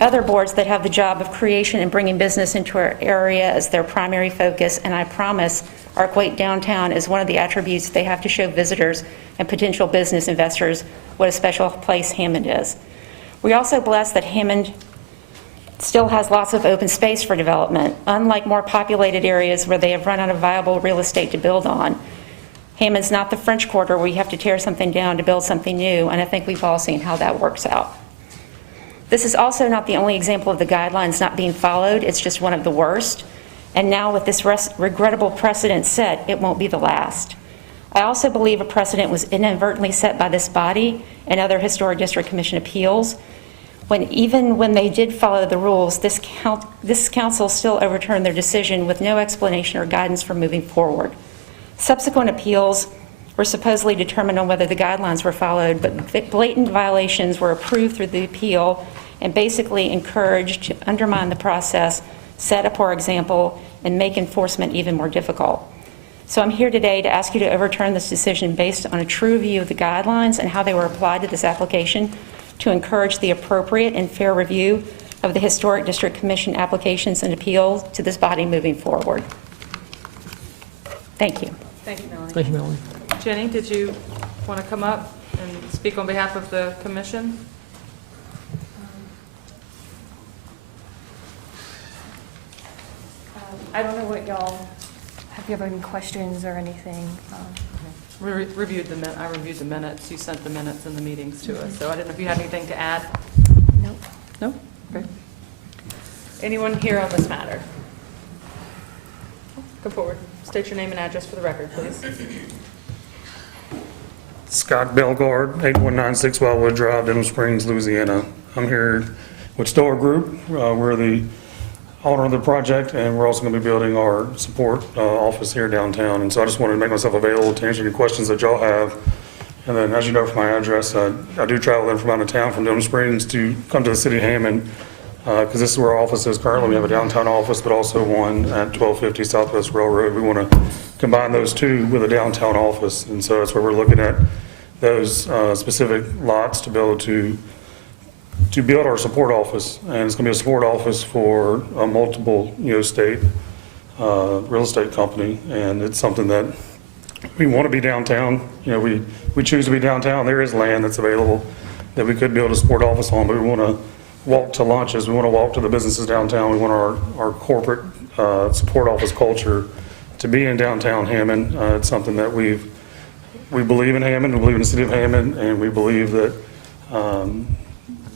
other boards that have the job of creation and bringing business into our area as their primary focus, and I promise Arcueil Downtown is one of the attributes they have to show visitors and potential business investors what a special place Hammond is. We also bless that Hammond still has lots of open space for development, unlike more populated areas where they have run out of viable real estate to build on. Hammond's not the French Quarter where you have to tear something down to build something new, and I think we've all seen how that works out. This is also not the only example of the guidelines not being followed, it's just one of the worst. And now with this regrettable precedent set, it won't be the last. I also believe a precedent was inadvertently set by this body and other Historic District Commission appeals, even when they did follow the rules, this council still overturned their decision with no explanation or guidance for moving forward. Subsequent appeals were supposedly determined on whether the guidelines were followed, but blatant violations were approved through the appeal and basically encouraged to undermine the process, set a poor example, and make enforcement even more difficult. So I'm here today to ask you to overturn this decision based on a true view of the guidelines and how they were applied to this application, to encourage the appropriate and fair review of the Historic District Commission applications and appeals to this body moving forward. Thank you. Thank you, Melanie. Thank you, Melanie. Jenny, did you want to come up and speak on behalf of the commission? I don't know what y'all, have you have any questions or anything? I reviewed the minutes. You sent the minutes and the meetings to us, so I didn't know if you had anything to add? Nope. No? Okay. Anyone here on this matter? Come forward. State your name and address for the record, please. Scott Belgard, 8196 Wildwood Drive, Denham Springs, Louisiana. I'm here with Stoller Group. We're the owner of the project, and we're also going to be building our support office here downtown. And so I just wanted to make myself available to answer any questions that y'all have. And then, as you know from my address, I do travel in from out of town, from Denham Springs, to come to the city of Hammond, because this is where our office is currently. We have a downtown office, but also one at 1250 Southwest Railroad. We want to combine those two with a downtown office, and so that's where we're looking at those specific lots to be able to build our support office. And it's going to be a support office for a multiple, state real estate company, and it's something that we want to be downtown. We choose to be downtown. There is land that's available that we could build a support office on, but we want to walk to lunches. We want to walk to the businesses downtown. We want our corporate support office culture to be in downtown Hammond. It's something that we believe in Hammond, we believe in the city of Hammond, and we believe that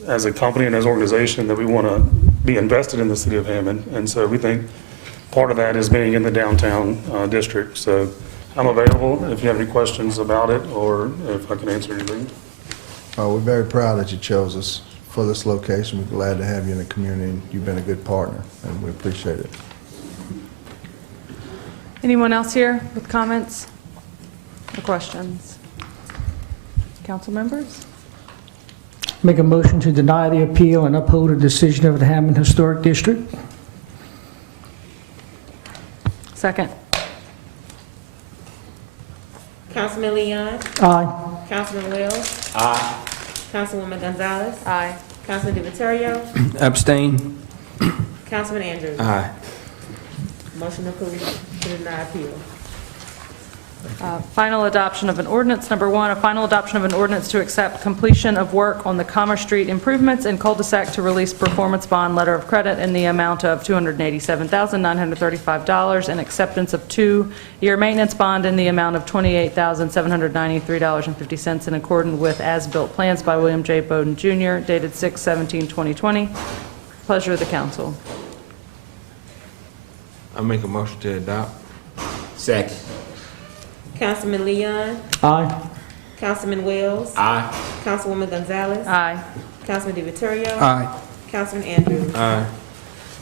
as a company and as an organization that we want to be invested in the city of Hammond. And so we think part of that is being in the downtown district. So I'm available if you have any questions about it or if I can answer anything. We're very proud that you chose us for this location. We're glad to have you in the community. You've been a good partner, and we appreciate it. Anyone else here with comments or questions? Council members? Make a motion to deny the appeal and uphold a decision of the Hammond Historic District. Second. Councilman Leon? Aye. Councilman Wells? Aye. Councilwoman Gonzalez? Aye. Councilman DiViterio? Abstain. Councilman Andrews? Aye. Motion approved to deny appeal. Final adoption of an ordinance. Number one, a final adoption of an ordinance to accept completion of work on the Commerce Street improvements in cul-de-sac to release performance bond letter of credit in the amount of $287,935 and acceptance of 2-year maintenance bond in the amount of $28,793.50 in accordance with as-built plans by William J. Bowden Jr., dated 6/17/2020. Pleasure of the council. I make a motion to adopt. Second. Councilman Leon? Aye. Councilman Wells? Aye. Councilwoman Gonzalez? Aye. Councilman DiViterio? Aye. Councilman Andrews? Aye.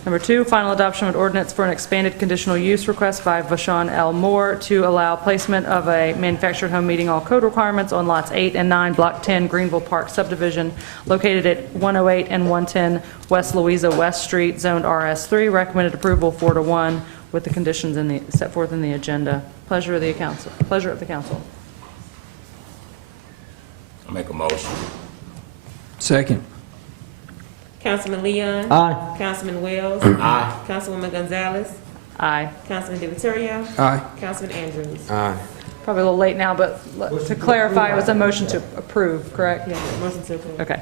Number two, final adoption of an ordinance for an expanded conditional use request by Vashon L. Moore to allow placement of a manufactured home meeting all code requirements on lots 8 and 9, Block 10, Greenville Park subdivision, located at 108 and 110 West Louisa West Street, zoned RS3. Recommended approval 4-1 with the conditions set forth in the agenda. Pleasure of the council. Pleasure of the council. I make a motion. Second. Councilman Leon? Aye. Councilman Wells? Aye. Councilwoman Gonzalez? Aye. Councilman DiViterio? Aye. Councilman Andrews? Aye. Probably a little late now, but to clarify, it was a motion to approve, correct? Yeah, motion to approve. Okay.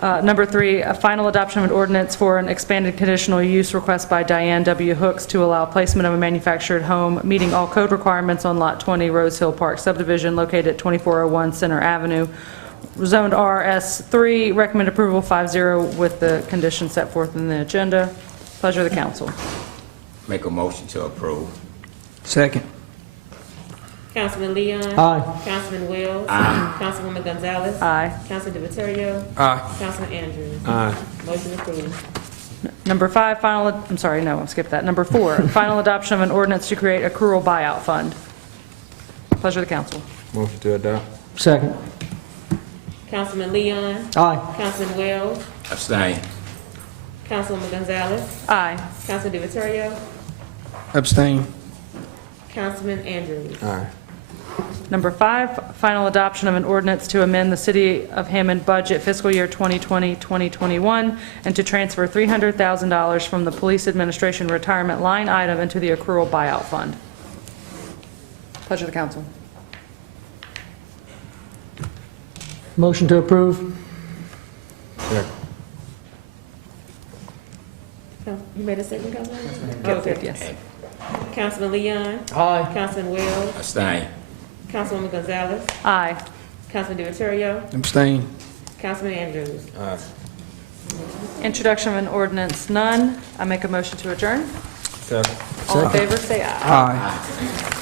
Number three, a final adoption of an ordinance for an expanded conditional use request by Diane W. Hooks to allow placement of a manufactured home meeting all code requirements on Lot 20 Rose Hill Park subdivision located at 2401 Center Avenue, zoned RS3. Recommend approval 5-0 with the conditions set forth in the agenda. Pleasure of the council. Make a motion to approve. Second. Councilman Leon? Aye. Councilman Wells? Aye. Councilwoman Gonzalez? Aye. Councilman DiViterio? Aye. Councilman Andrews? Aye. Motion approved. Number five, I'm sorry, no, I'll skip that. Number four, final adoption of an ordinance to create a accrual buyout fund. Pleasure of the council. Motion to adopt. Second. Councilman Leon? Aye. Councilman Wells? Abstain. Councilwoman Gonzalez? Aye. Councilman DiViterio? Abstain. Councilman Andrews? Aye. Number five, final adoption of an ordinance to amend the City of Hammond budget fiscal year 2020-2021 and to transfer $300,000 from the Police Administration retirement line item into the accrual buyout fund. Pleasure of the council. Motion to approve. Second. You made a statement, Councilman? Yes, Okay. yes. Councilman Leon? Aye. Councilman Wells? Abstain. Councilwoman Gonzalez? Aye. Councilman Divatario? Abstain. Councilman Andrews? Introduction of an ordinance, none. I make a motion to adjourn. Second. All in favor, say aye. Aye.